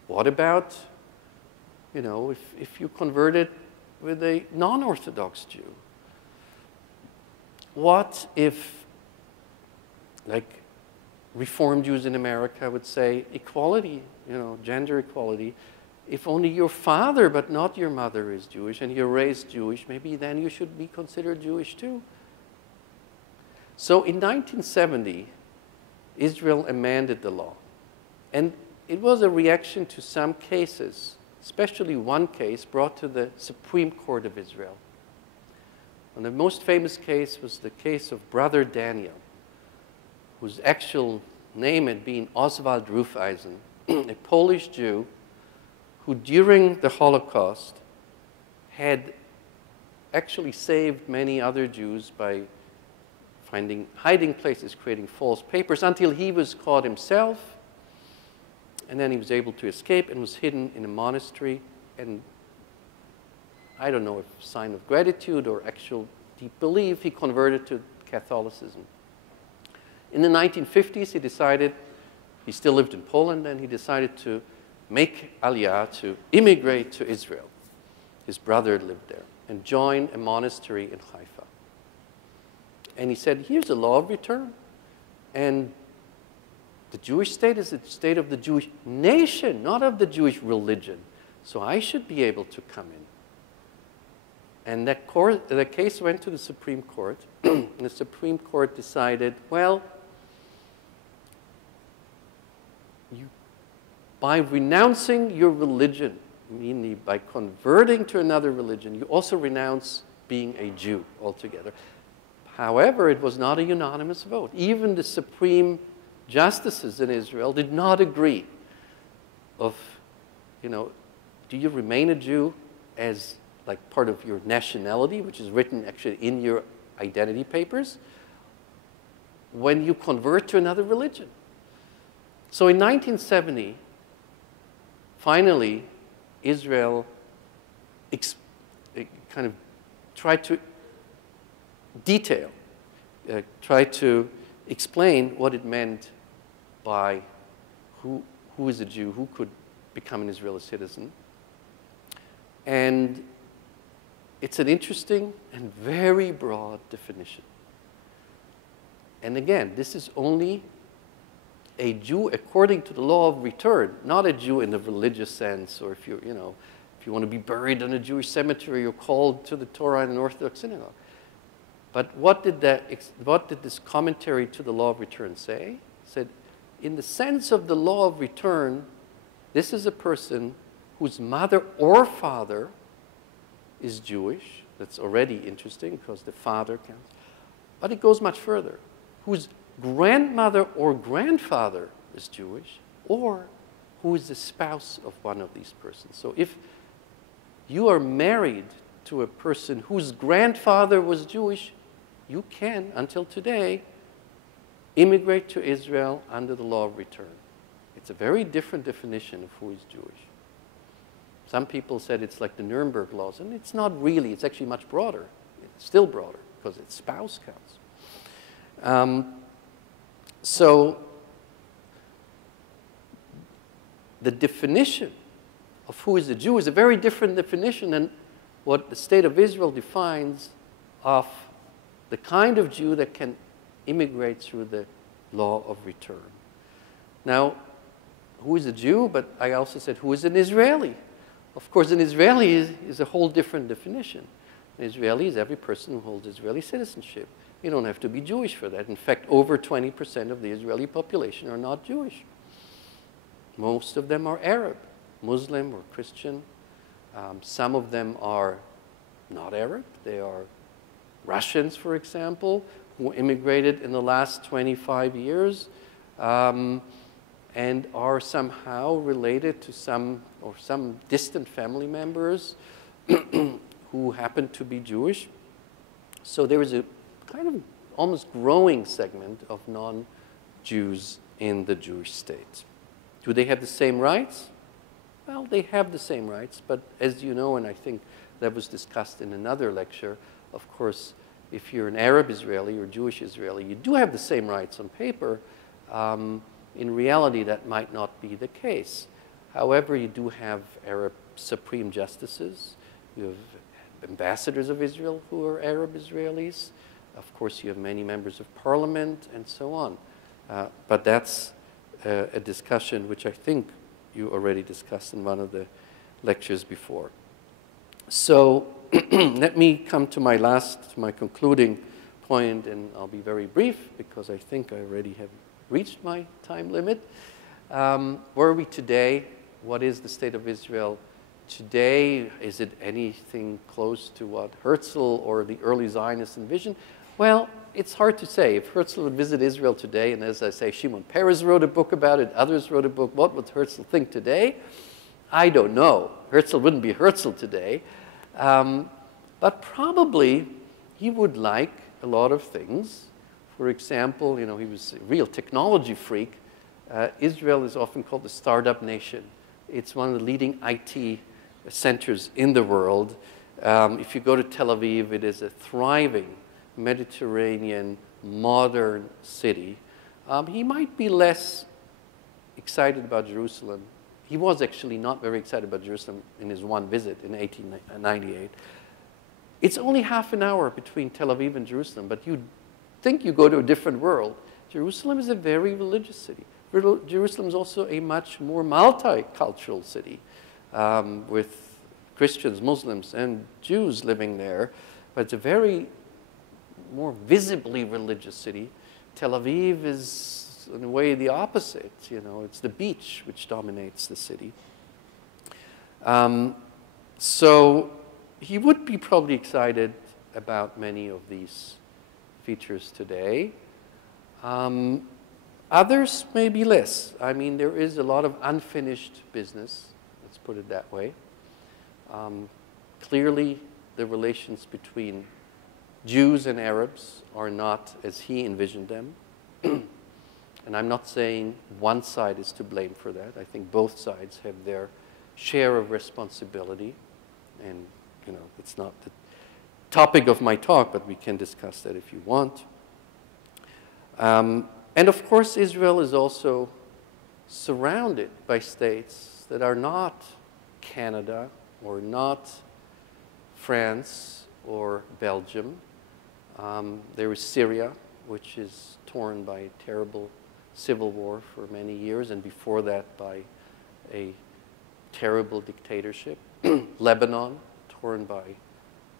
What about, you know, if you converted with a non-Orthodox Jew? What if, like Reform Jews in America would say, equality, you know, gender equality, if only your father but not your mother is Jewish and you're raised Jewish, maybe then you should be considered Jewish too. So in 1970, Israel amended the law. And it was a reaction to some cases, especially one case brought to the Supreme Court of Israel. And the most famous case was the case of Brother Daniel, whose actual name had been Oswald Rufeisen, a Polish Jew who during the Holocaust had actually saved many other Jews by finding hiding places, creating false papers, until he was caught himself. And then he was able to escape and was hidden in a monastery. And I don't know if sign of gratitude or actual deep belief, he converted to Catholicism. In the 1950s, he decided, he still lived in Poland, and he decided to make Aliyah, to immigrate to Israel. His brother lived there, and join a monastery in Haifa. And he said, here's a law of return. And the Jewish state is the state of the Jewish nation, not of the Jewish religion. So I should be able to come in. And the case went to the Supreme Court. And the Supreme Court decided, well, by renouncing your religion, meaning by converting to another religion, you also renounce being a Jew altogether. However, it was not a unanimous vote. Even the Supreme justices in Israel did not agree of, you know, do you remain a Jew as like part of your nationality, which is written actually in your identity papers, when you convert to another religion? So in 1970, finally, Israel kind of tried to detail, tried to explain what it meant by who is a Jew, who could become an Israeli citizen. And it's an interesting and very broad definition. And again, this is only a Jew according to the law of return, not a Jew in the religious sense, or if you want to be buried in a Jewish cemetery, you're called to the Torah in an Orthodox synagogue. But what did this commentary to the law of return say? It said, in the sense of the law of return, this is a person whose mother or father is Jewish. That's already interesting because the father counts. But it goes much further. Whose grandmother or grandfather is Jewish, or who is the spouse of one of these persons. So if you are married to a person whose grandfather was Jewish, you can, until today, immigrate to Israel under the law of return. It's a very different definition of who is Jewish. Some people said it's like the Nuremberg laws, and it's not really. It's actually much broader. It's still broader because its spouse counts. So the definition of who is a Jew is a very different definition than what the state of Israel defines of the kind of Jew that can immigrate through the law of return. Now, who is a Jew, but I also said, who is an Israeli? Of course, an Israeli is a whole different definition. An Israeli is every person who holds Israeli citizenship. You don't have to be Jewish for that. In fact, over 20% of the Israeli population are not Jewish. Most of them are Arab, Muslim or Christian. Some of them are not Arab. They are Russians, for example, who immigrated in the last 25 years and are somehow related to some distant family members who happen to be Jewish. So there is a kind of almost growing segment of non-Jews in the Jewish state. Do they have the same rights? Well, they have the same rights, but as you know, and I think that was discussed in another lecture, of course, if you're an Arab Israeli or Jewish Israeli, you do have the same rights on paper. In reality, that might not be the case. However, you do have Arab supreme justices. You have ambassadors of Israel who are Arab Israelis. Of course, you have many members of parliament and so on. But that's a discussion which I think you already discussed in one of the lectures before. So let me come to my concluding point, and I'll be very brief because I think I already have reached my time limit. Where are we today? What is the state of Israel today? Is it anything close to what Herzl or the early Zionists envisioned? Well, it's hard to say. If Herzl would visit Israel today, and as I say, Shimon Peres wrote a book about it, others wrote a book, what would Herzl think today? I don't know. Herzl wouldn't be Herzl today. But probably he would like a lot of things. For example, you know, he was a real technology freak. Israel is often called the startup nation. It's one of the leading IT centers in the world. If you go to Tel Aviv, it is a thriving Mediterranean, modern city. He might be less excited about Jerusalem. He was actually not very excited about Jerusalem in his one visit in 1898. It's only half an hour between Tel Aviv and Jerusalem, but you'd think you go to a different world. Jerusalem is a very religious city. Jerusalem is also a much more multicultural city with Christians, Muslims, and Jews living there. But it's a very more visibly religious city. Tel Aviv is, in a way, the opposite. You know, it's the beach which dominates the city. So he would be probably excited about many of these features today. Others may be less. I mean, there is a lot of unfinished business, let's put it that way. Clearly, the relations between Jews and Arabs are not as he envisioned them. And I'm not saying one side is to blame for that. I think both sides have their share of responsibility. And, you know, it's not the topic of my talk, but we can discuss that if you want. And of course, Israel is also surrounded by states that are not Canada or not France or Belgium. There is Syria, which is torn by a terrible civil war for many years, and before that by a terrible dictatorship. Lebanon, torn by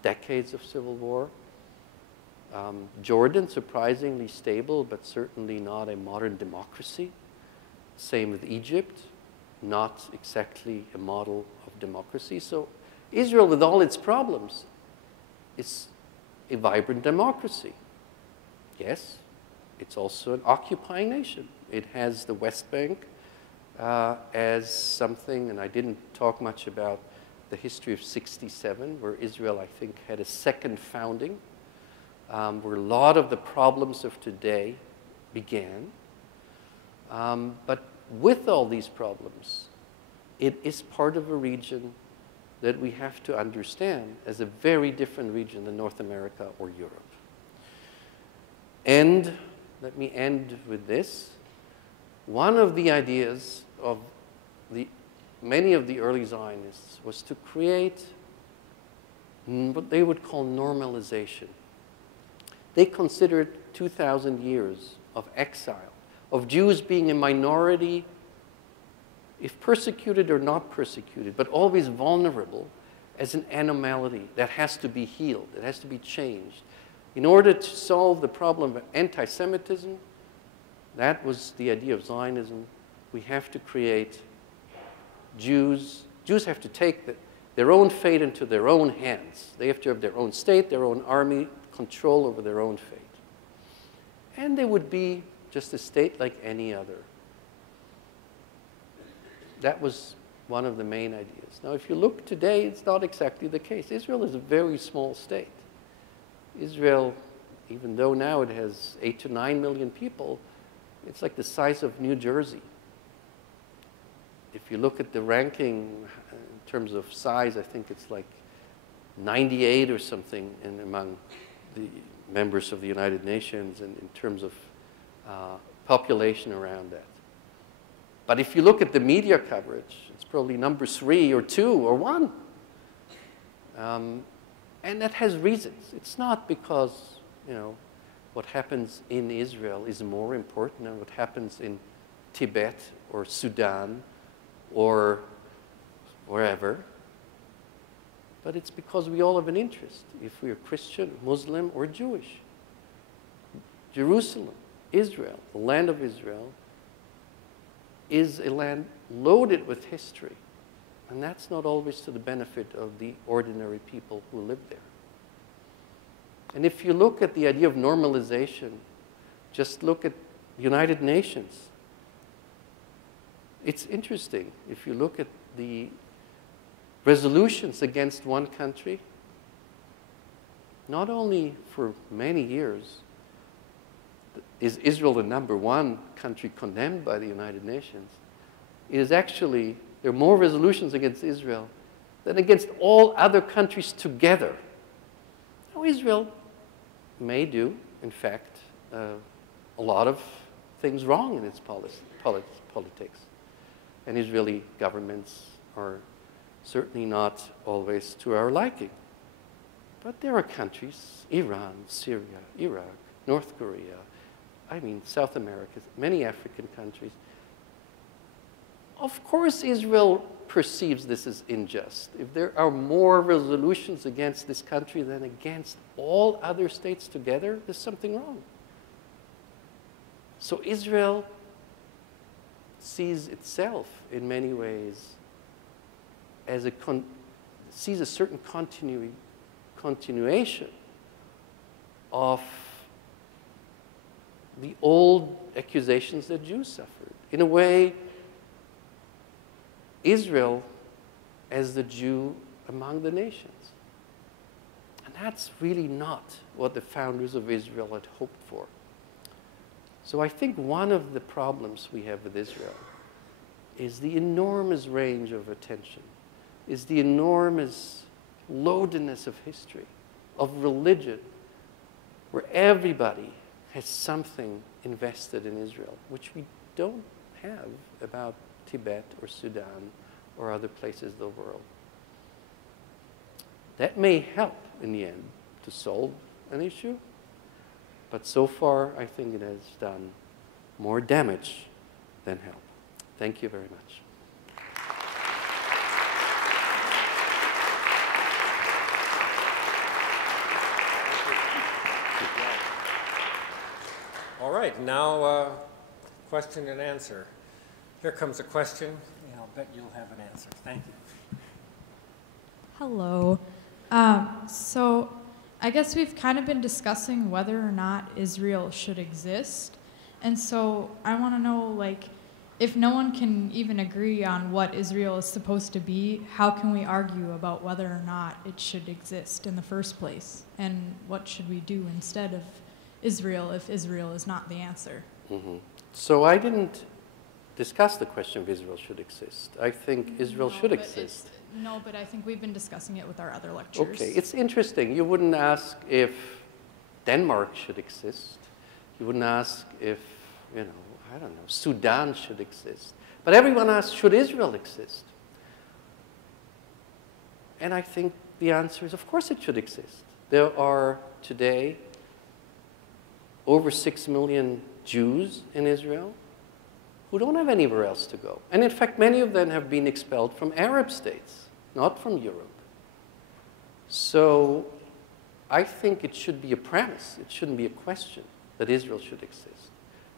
decades of civil war. Jordan, surprisingly stable, but certainly not a modern democracy. Same with Egypt, not exactly a model of democracy. So Israel, with all its problems, is a vibrant democracy. Yes, it's also an occupying nation. It has the West Bank as something, and I didn't talk much about the history of '67, where Israel, I think, had a second founding, where a lot of the problems of today began. But with all these problems, it is part of a region that we have to understand as a very different region than North America or Europe. And let me end with this. One of the ideas of many of the early Zionists was to create what they would call normalization. They considered 2,000 years of exile, of Jews being a minority if persecuted or not persecuted, but always vulnerable, as an anomaly that has to be healed, it has to be changed. In order to solve the problem of anti-Semitism, that was the idea of Zionism, we have to create Jews have to take their own fate into their own hands. They have to have their own state, their own army, control over their own fate. And they would be just a state like any other. That was one of the main ideas. Now, if you look today, it's not exactly the case. Israel is a very small state. Israel, even though now it has 8 to 9 million people, it's like the size of New Jersey. If you look at the ranking in terms of size, I think it's like 98 or something among the members of the United Nations and in terms of population around that. But if you look at the media coverage, it's probably number 3 or 2 or 1. And that has reasons. It's not because, what happens in Israel is more important than what happens in Tibet or Sudan or wherever. But it's because we all have an interest, if we are Christian, Muslim, or Jewish. Jerusalem, Israel, the land of Israel, is a land loaded with history. And that's not always to the benefit of the ordinary people who live there. And if you look at the idea of normalization, just look at the United Nations. It's interesting. If you look at the resolutions against one country, not only for many years is Israel the #1 country condemned by the United Nations, it is actually, there are more resolutions against Israel than against all other countries together. Now, Israel may do, in fact, a lot of things wrong in its politics. And Israeli governments are certainly not always to our liking. But there are countries, Iran, Syria, Iraq, North Korea, South America, many African countries. Of course, Israel perceives this as unjust. If there are more resolutions against this country than against all other states together, there's something wrong. So Israel sees itself in many ways as sees a certain continuation of the old accusations that Jews suffered. In a way, Israel as the Jew among the nations. And that's really not what the founders of Israel had hoped for. So I think one of the problems we have with Israel is the enormous range of attention, is the enormous loadedness of history, of religion, where everybody has something invested in Israel, which we don't have about Tibet or Sudan or other places of the world. That may help in the end to solve an issue, but so far I think it has done more damage than help. Thank you very much. All right, now question and answer. Here comes a question, and I'll bet you'll have an answer. Thank you. Hello. So I guess we've kind of been discussing whether or not Israel should exist. And so I want to know, if no one can even agree on what Israel is supposed to be, how can we argue about whether or not it should exist in the first place? And what should we do instead of Israel if Israel is not the answer? Mm-hmm. So I didn't discuss the question of Israel should exist. I think Israel should exist. No, but I think we've been discussing it with our other lectures. Okay, it's interesting. You wouldn't ask if Denmark should exist. You wouldn't ask if, I don't know, Sudan should exist. But everyone asks, should Israel exist? And I think the answer is, of course it should exist. There are today over 6 million Jews in Israel. who don't have anywhere else to go. And in fact, many of them have been expelled from Arab states, not from Europe. So I think it should be a premise. It shouldn't be a question that Israel should exist.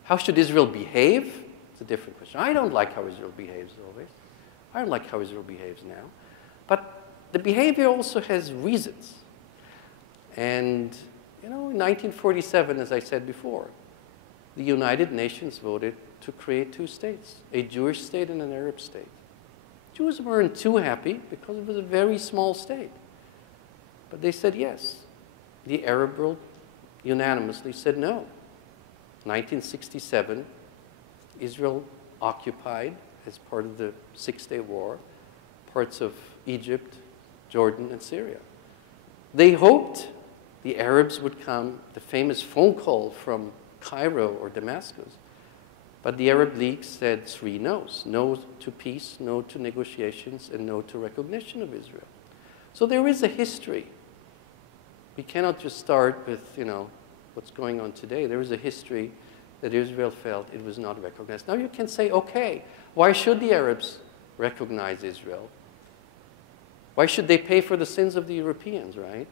How should Israel behave? It's a different question. I don't like how Israel behaves always. I don't like how Israel behaves now. But the behavior also has reasons. And, you know, in 1947, as I said before, the United Nations voted to create two states, a Jewish state and an Arab state. Jews weren't too happy because it was a very small state. But they said yes. The Arab world unanimously said no. 1967, Israel occupied, as part of the Six-Day War, parts of Egypt, Jordan, and Syria. They hoped the Arabs would come, the famous phone call from Cairo or Damascus. But the Arab League said three no's. No to peace, no to negotiations, and no to recognition of Israel. So there is a history. We cannot just start with, you know, what's going on today. There is a history that Israel felt it was not recognized. Now you can say, okay, why should the Arabs recognize Israel? Why should they pay for the sins of the Europeans, right?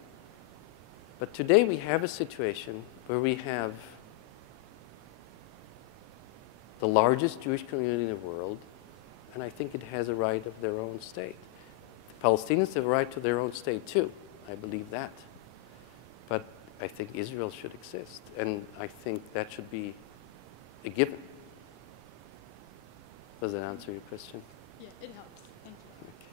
But today we have a situation where we have the largest Jewish community in the world, and I think it has a right of their own state. The Palestinians have a right to their own state too. I believe that. But I think Israel should exist, and I think that should be a given. Does that answer your question? Yeah, it helps. Thank you. Okay.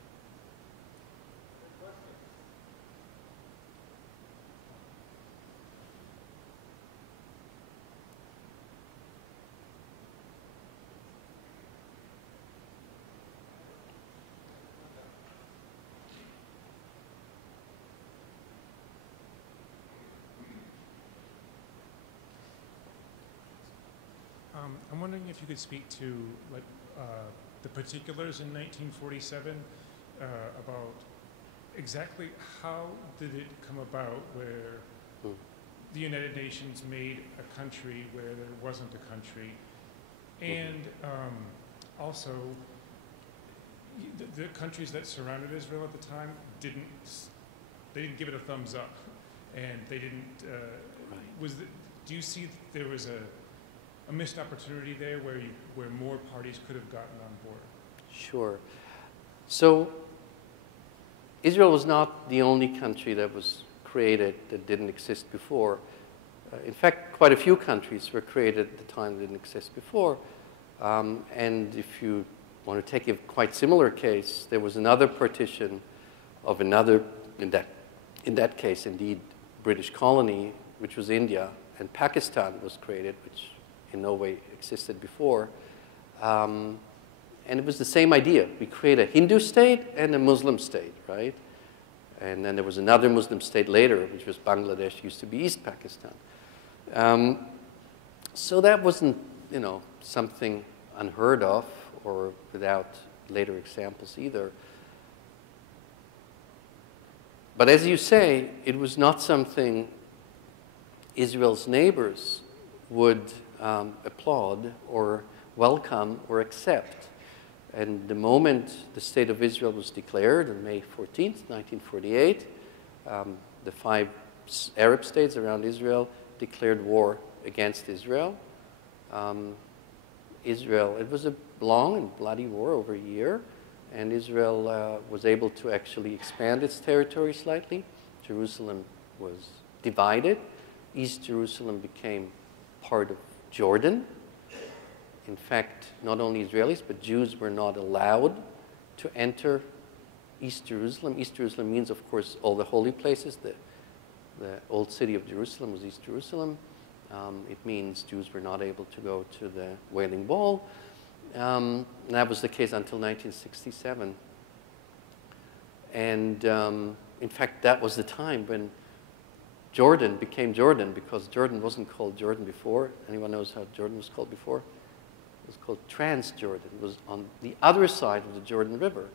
I'm wondering if you could speak to like the particulars in 1947 about exactly how did it come about where the United Nations made a country where there wasn't a country, and also the countries that surrounded Israel at the time didn't give it a thumbs up, and they didn't. Do you see that there was a missed opportunity there where more parties could have gotten on board? Sure. So Israel was not the only country that was created that didn't exist before. In fact, quite a few countries were created at the time that didn't exist before. And if you want to take a quite similar case, there was another partition of another, in that case, indeed, British colony, which was India, and Pakistan was created, which in no way existed before. And it was the same idea. We create a Hindu state and a Muslim state, right? And then there was another Muslim state later, which was Bangladesh, used to be East Pakistan. So that wasn't, you know, something unheard of or without later examples either. But as you say, it was not something Israel's neighbors would applaud or welcome or accept. And the moment the State of Israel was declared on May 14th, 1948, the 5 Arab states around Israel declared war against Israel. It was a long and bloody war over a year, and Israel was able to actually expand its territory slightly. Jerusalem was divided. East Jerusalem became part of Jordan. In fact, not only Israelis, but Jews were not allowed to enter East Jerusalem. East Jerusalem means, of course, all the holy places. The old city of Jerusalem was East Jerusalem. It means Jews were not able to go to the Wailing Wall. And that was the case until 1967. And in fact, that was the time when Jordan became Jordan, because Jordan wasn't called Jordan before. Anyone knows how Jordan was called before? It was called Transjordan. It was on the other side of the Jordan River.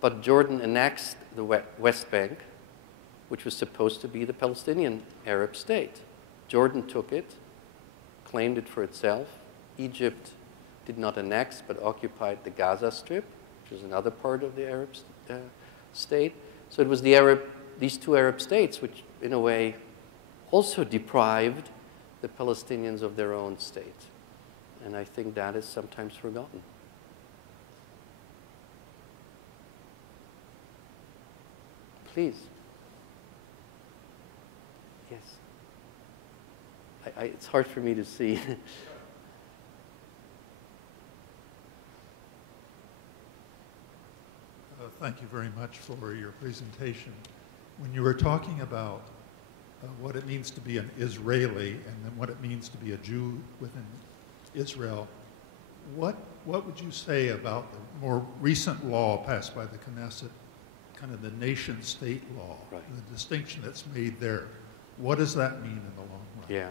But Jordan annexed the West Bank, which was supposed to be the Palestinian Arab state. Jordan took it, claimed it for itself. Egypt did not annex but occupied the Gaza Strip, which is another part of the Arab state. So it was these two Arab states which, in a way, also deprived the Palestinians of their own state. And I think that is sometimes forgotten. Please. Yes. It's hard for me to see. Thank you very much for your presentation. When you were talking about what it means to be an Israeli and then what it means to be a Jew within Israel, what would you say about the more recent law passed by the Knesset, kind of the nation-state law, right, the distinction that's made there? What does that mean in the long run? Yeah.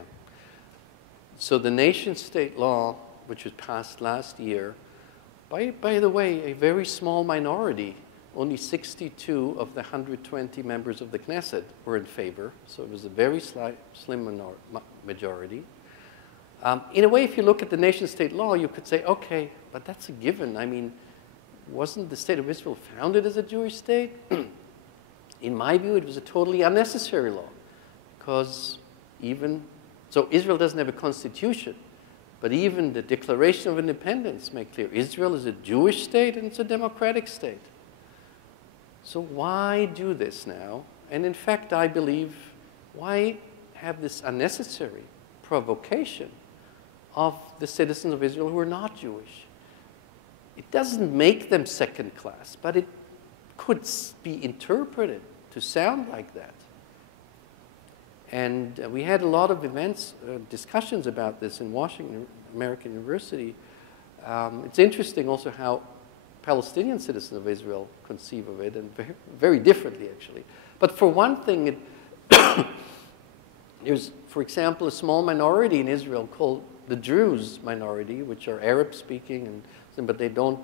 So the nation-state law, which was passed last year, by the way, a very small minority, only 62 of the 120 members of the Knesset were in favor, so it was a very slim majority. In a way, if you look at the nation-state law, you could say, okay, but that's a given. I mean, wasn't the state of Israel founded as a Jewish state? In my view, it was a totally unnecessary law, because so Israel doesn't have a constitution, but even the Declaration of Independence made clear Israel is a Jewish state and it's a democratic state. So why do this now? And in fact, I believe, why have this unnecessary provocation of the citizens of Israel who are not Jewish? It doesn't make them second class, but it could be interpreted to sound like that. And we had a lot of discussions about this in Washington, American University. It's interesting also how Palestinian citizens of Israel conceive of it, and very, very differently, actually. But for one thing, there's, for example, a small minority in Israel called the Druze minority, which are Arab-speaking, but they don't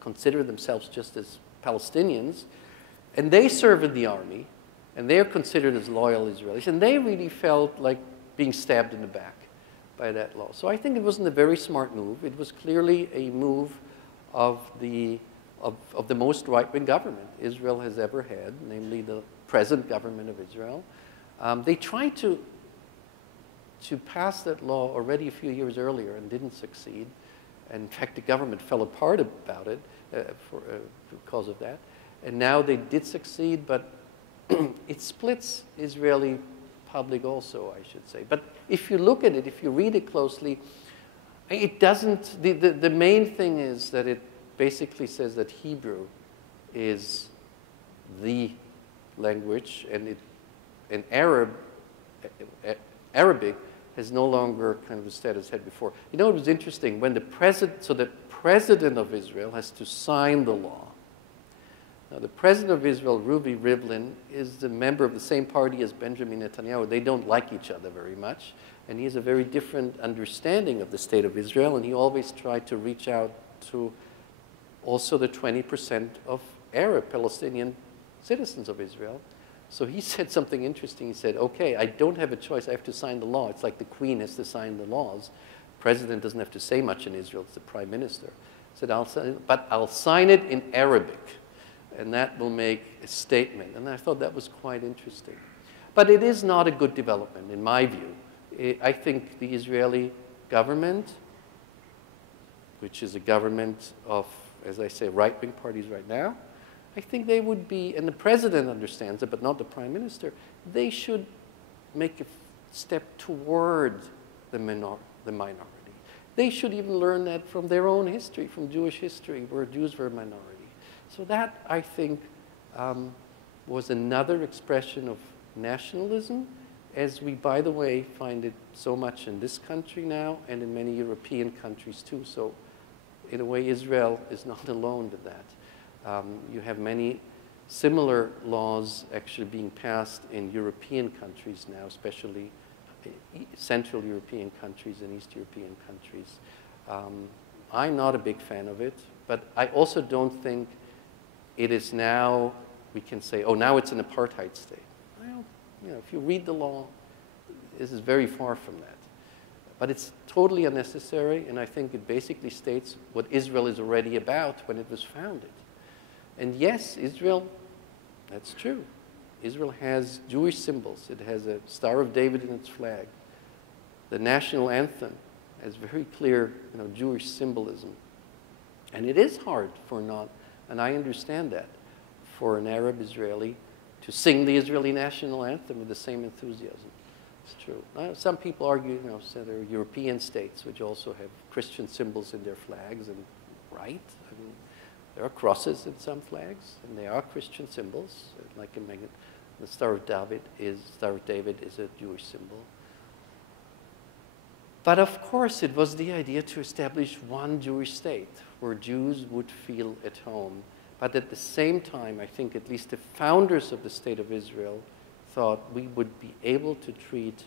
consider themselves just as Palestinians. And they serve in the army, and they're considered as loyal Israelis. And they really felt like being stabbed in the back by that law. So I think it wasn't a very smart move. It was clearly a move of the most right-wing government Israel has ever had, namely the present government of Israel. They tried to pass that law already a few years earlier and didn't succeed. In fact, the government fell apart about it because of that. And now they did succeed, but it splits Israeli public also, I should say. But if you look at it, if you read it closely, it doesn't, the main thing is that it basically says that Hebrew is the language, and Arabic has no longer kind of the status it had before. You know, it was interesting when the president of Israel has to sign the law. Now, the president of Israel, Ruvi Rivlin, is a member of the same party as Benjamin Netanyahu. They don't like each other very much, and he has a very different understanding of the state of Israel, and he always tried to reach out to also the 20% of Arab Palestinian citizens of Israel. So he said something interesting. He said, okay, I don't have a choice. I have to sign the law. It's like the queen has to sign the laws. The president doesn't have to say much in Israel. It's the prime minister. He said, I'll sign it in Arabic, and that will make a statement. And I thought that was quite interesting. But it is not a good development, in my view. I think the Israeli government, which is a government of, as I say, right-wing parties right now, I think they would be, and the president understands it, but not the prime minister, they should make a step toward the minority. They should even learn that from their own history, from Jewish history, where Jews were a minority. So that, I think, was another expression of nationalism, as we, by the way, find it so much in this country now and in many European countries too. So in a way, Israel is not alone to that. You have many similar laws actually being passed in European countries now, especially Central European countries and East European countries. I'm not a big fan of it, but I also don't think it is now, we can say, oh, now it's an apartheid state. Well, you know, if you read the law, this is very far from that. But it's totally unnecessary, and I think it basically states what Israel is already about when it was founded. And yes, Israel, that's true. Israel has Jewish symbols. It has a Star of David in its flag. The national anthem has very clear, Jewish symbolism. And it is hard for and I understand that, for an Arab Israeli to sing the Israeli national anthem with the same enthusiasm. It's true. Some people argue, so there are European states which also have Christian symbols in their flags, and right. I mean, there are crosses in some flags, and they are Christian symbols. Like in the Star of David is a Jewish symbol. But of course, it was the idea to establish one Jewish state where Jews would feel at home. But at the same time, I think at least the founders of the State of Israel thought we would be able to treat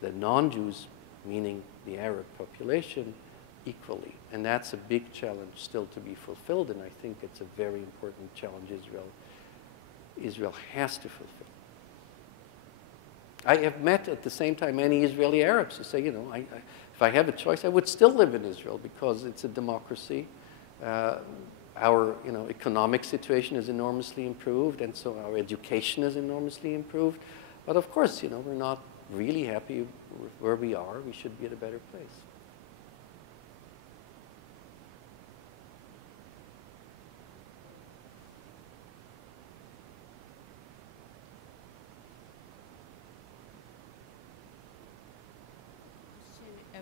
the non-Jews, meaning the Arab population, equally. And that's a big challenge still to be fulfilled, and I think it's a very important challenge Israel has to fulfill. I have met at the same time many Israeli Arabs who say, if I have a choice, I would still live in Israel because it's a democracy. Our economic situation is enormously improved, and so our education is enormously improved. But of course, we're not really happy with where we are. We should be at a better place.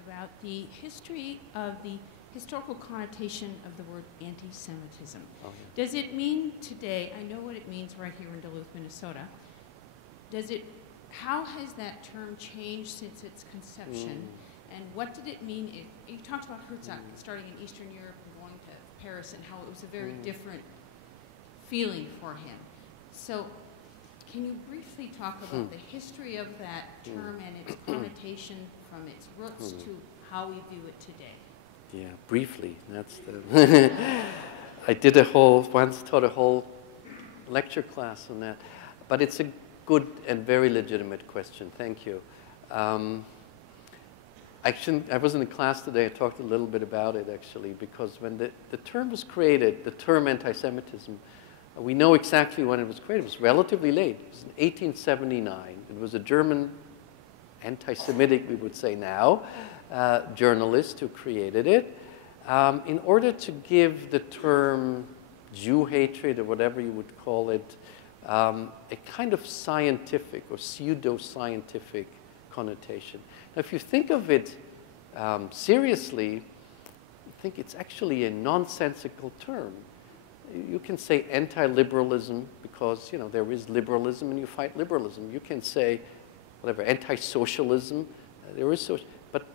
About the history of the historical connotation of the word anti-Semitism. Oh, yeah. Does it mean today, I know what it means right here in Duluth, Minnesota, how has that term changed since its conception? And what did it mean? You talked about Herzog starting in Eastern Europe and going to Paris, and how it was a very different feeling for him. So can you briefly talk about the history of that term and its connotation from its roots to how we view it today? Yeah, briefly. That's the I did once taught a whole lecture class on that. But it's a good and very legitimate question. Thank you. I was in a class today. I talked a little bit about it, actually, because when the term was created, the term anti-Semitism, we know exactly when it was created. It was relatively late. It was in 1879. It was a German anti-Semitic, we would say now, journalist who created it, in order to give the term Jew hatred, or whatever you would call it, a kind of scientific or pseudo-scientific connotation. Now, if you think of it seriously, I think it's actually a nonsensical term. You can say anti-liberalism because, there is liberalism and you fight liberalism. You can say, whatever, anti-socialism, there is social. But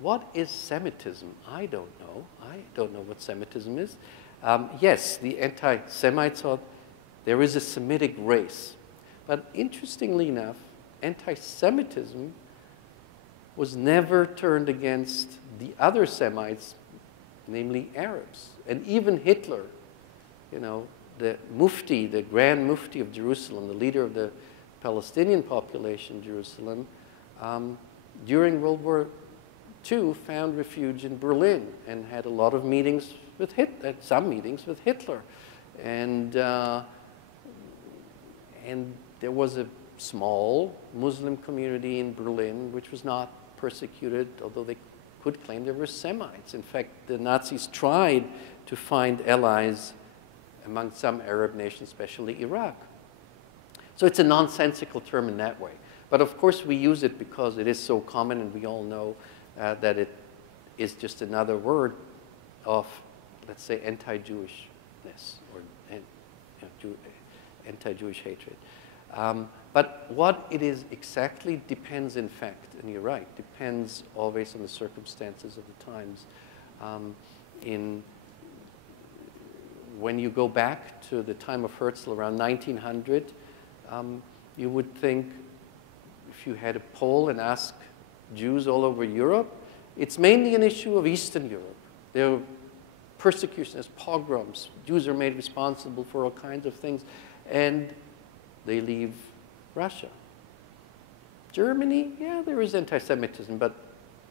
what is Semitism? I don't know. I don't know what Semitism is. Yes, the anti-Semites thought there is a Semitic race. But interestingly enough, anti-Semitism was never turned against the other Semites, namely Arabs. And even Hitler, the Mufti, the Grand Mufti of Jerusalem, the leader of the Palestinian population in Jerusalem, during World War II found refuge in Berlin and had a lot of meetings with Hitler, some meetings with Hitler. And there was a small Muslim community in Berlin which was not persecuted, although they could claim they were Semites. In fact, the Nazis tried to find allies among some Arab nations, especially Iraq. So it's a nonsensical term in that way. But of course, we use it because it is so common, and we all know that it is just another word of, let's say, anti-Jewishness or anti-Jewish hatred. But what it is exactly depends, in fact, and you're right, depends always on the circumstances of the times. When you go back to the time of Herzl, around 1900, you would think if you had a poll and asked Jews all over Europe, it's mainly an issue of Eastern Europe. There are persecutions, pogroms. Jews are made responsible for all kinds of things, and they leave Russia. Germany, yeah, there is anti-Semitism, but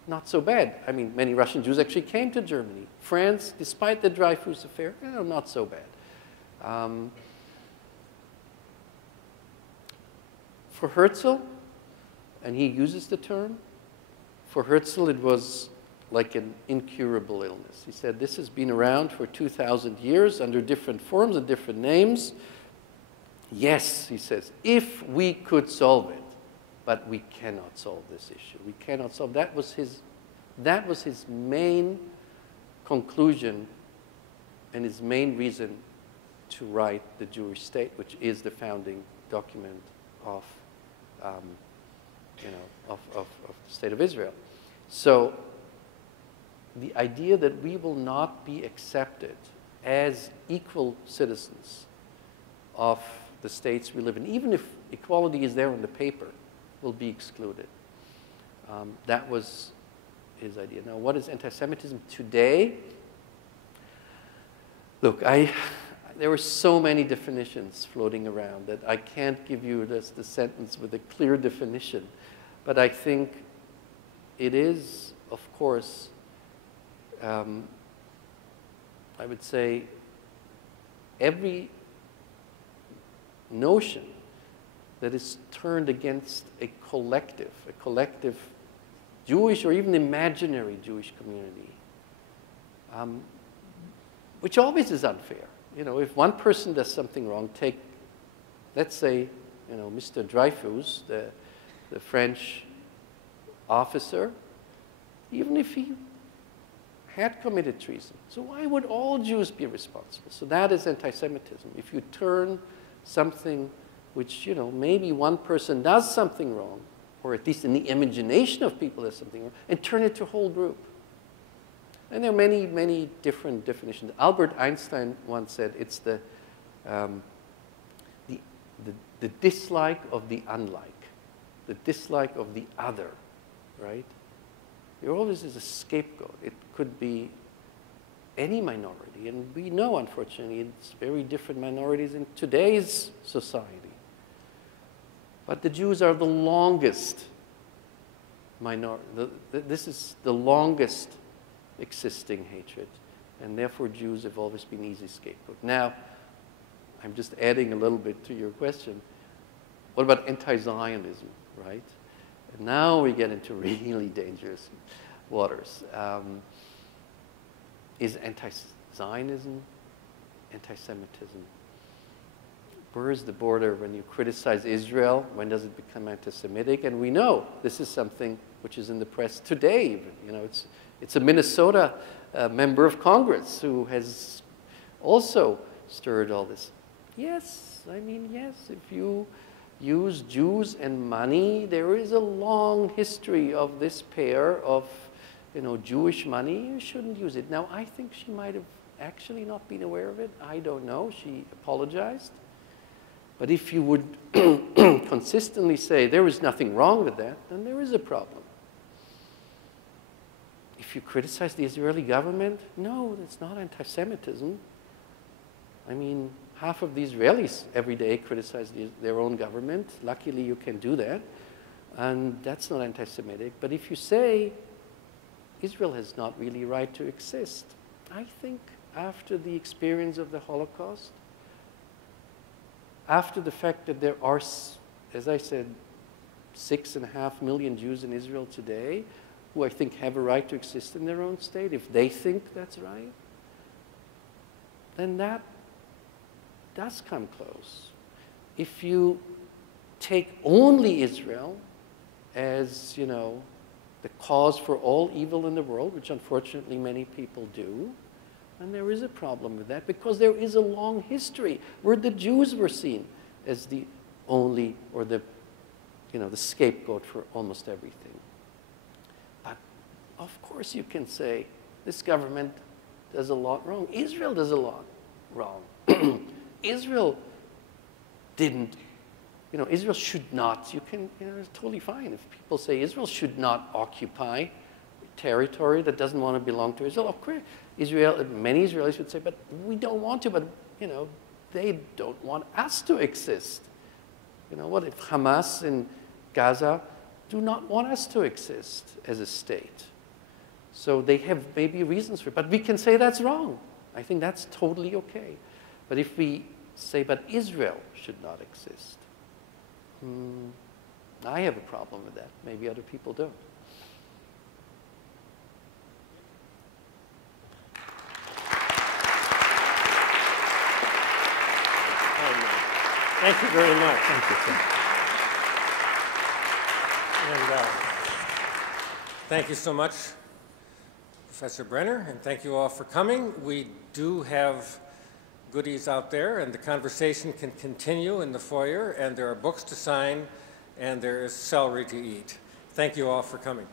not so bad. I mean, many Russian Jews actually came to Germany. France, despite the Dreyfus affair, not so bad. For Herzl, and he uses the term, for Herzl it was like an incurable illness. He said, this has been around for 2,000 years under different forms and different names. Yes, he says, if we could solve it, but we cannot solve this issue. We cannot solve. That was his main conclusion and his main reason to write the Jewish state, which is the founding document of, of the state of Israel. So the idea that we will not be accepted as equal citizens of the states we live in, even if equality is there on the paper, will be excluded. That was his idea. Now, what is anti-Semitism today? Look, there were so many definitions floating around that I can't give you the sentence with a clear definition. But I think it is, of course, I would say every notion that is turned against a collective Jewish or even imaginary Jewish community, which always is unfair. If one person does something wrong, let's say, Mr. Dreyfus, the French officer, even if he had committed treason. So why would all Jews be responsible? So that is anti-Semitism. If you turn something which, maybe one person does something wrong, or at least in the imagination of people does something wrong, and turn it to a whole group. And there are many, many different definitions. Albert Einstein once said it's the dislike of the unlike, the dislike of the other, right? There always is a scapegoat. It could be any minority, and we know, unfortunately, it's very different minorities in today's society. But the Jews are the longest minority. This is the longest existing hatred, and therefore Jews have always been easy scapegoat. Now, I'm just adding a little bit to your question. What about anti-Zionism, right? And now we get into really dangerous waters. Is anti-Zionism anti-Semitism? Where is the border when you criticize Israel? When does it become anti-Semitic? And we know this is something which is in the press today even. It's a Minnesota member of Congress who has also stirred all this. Yes, yes, if you use Jews and money, there is a long history of this pair of, Jewish money. You shouldn't use it. Now, I think she might have actually not been aware of it. I don't know. She apologized. But if you would consistently say there is nothing wrong with that, then there is a problem. If you criticize the Israeli government, no, it's not anti-Semitism. Half of the Israelis every day criticize their own government. Luckily, you can do that. And that's not anti-Semitic. But if you say Israel has not really right to exist, I think after the experience of the Holocaust, after the fact that there are, as I said, 6.5 million Jews in Israel today, who I think have a right to exist in their own state, if they think that's right, then that does come close. If you take only Israel as, the cause for all evil in the world, which unfortunately many people do, and there is a problem with that because there is a long history where the Jews were seen as the only or the scapegoat for almost everything. But of course you can say this government does a lot wrong. Israel does a lot wrong. Israel didn't, Israel should not, it's totally fine if people say Israel should not occupy territory that doesn't want to belong to Israel. Of course, many Israelis would say, but we don't want to, but, they don't want us to exist. What if Hamas in Gaza do not want us to exist as a state. So they have maybe reasons for it, but we can say that's wrong. I think that's totally okay. But if we say, but Israel should not exist, I have a problem with that. Maybe other people don't. Thank you very much. Thank you. And thank you so much, Professor Brenner, and thank you all for coming. We do have goodies out there, and the conversation can continue in the foyer, and there are books to sign, and there is celery to eat. Thank you all for coming.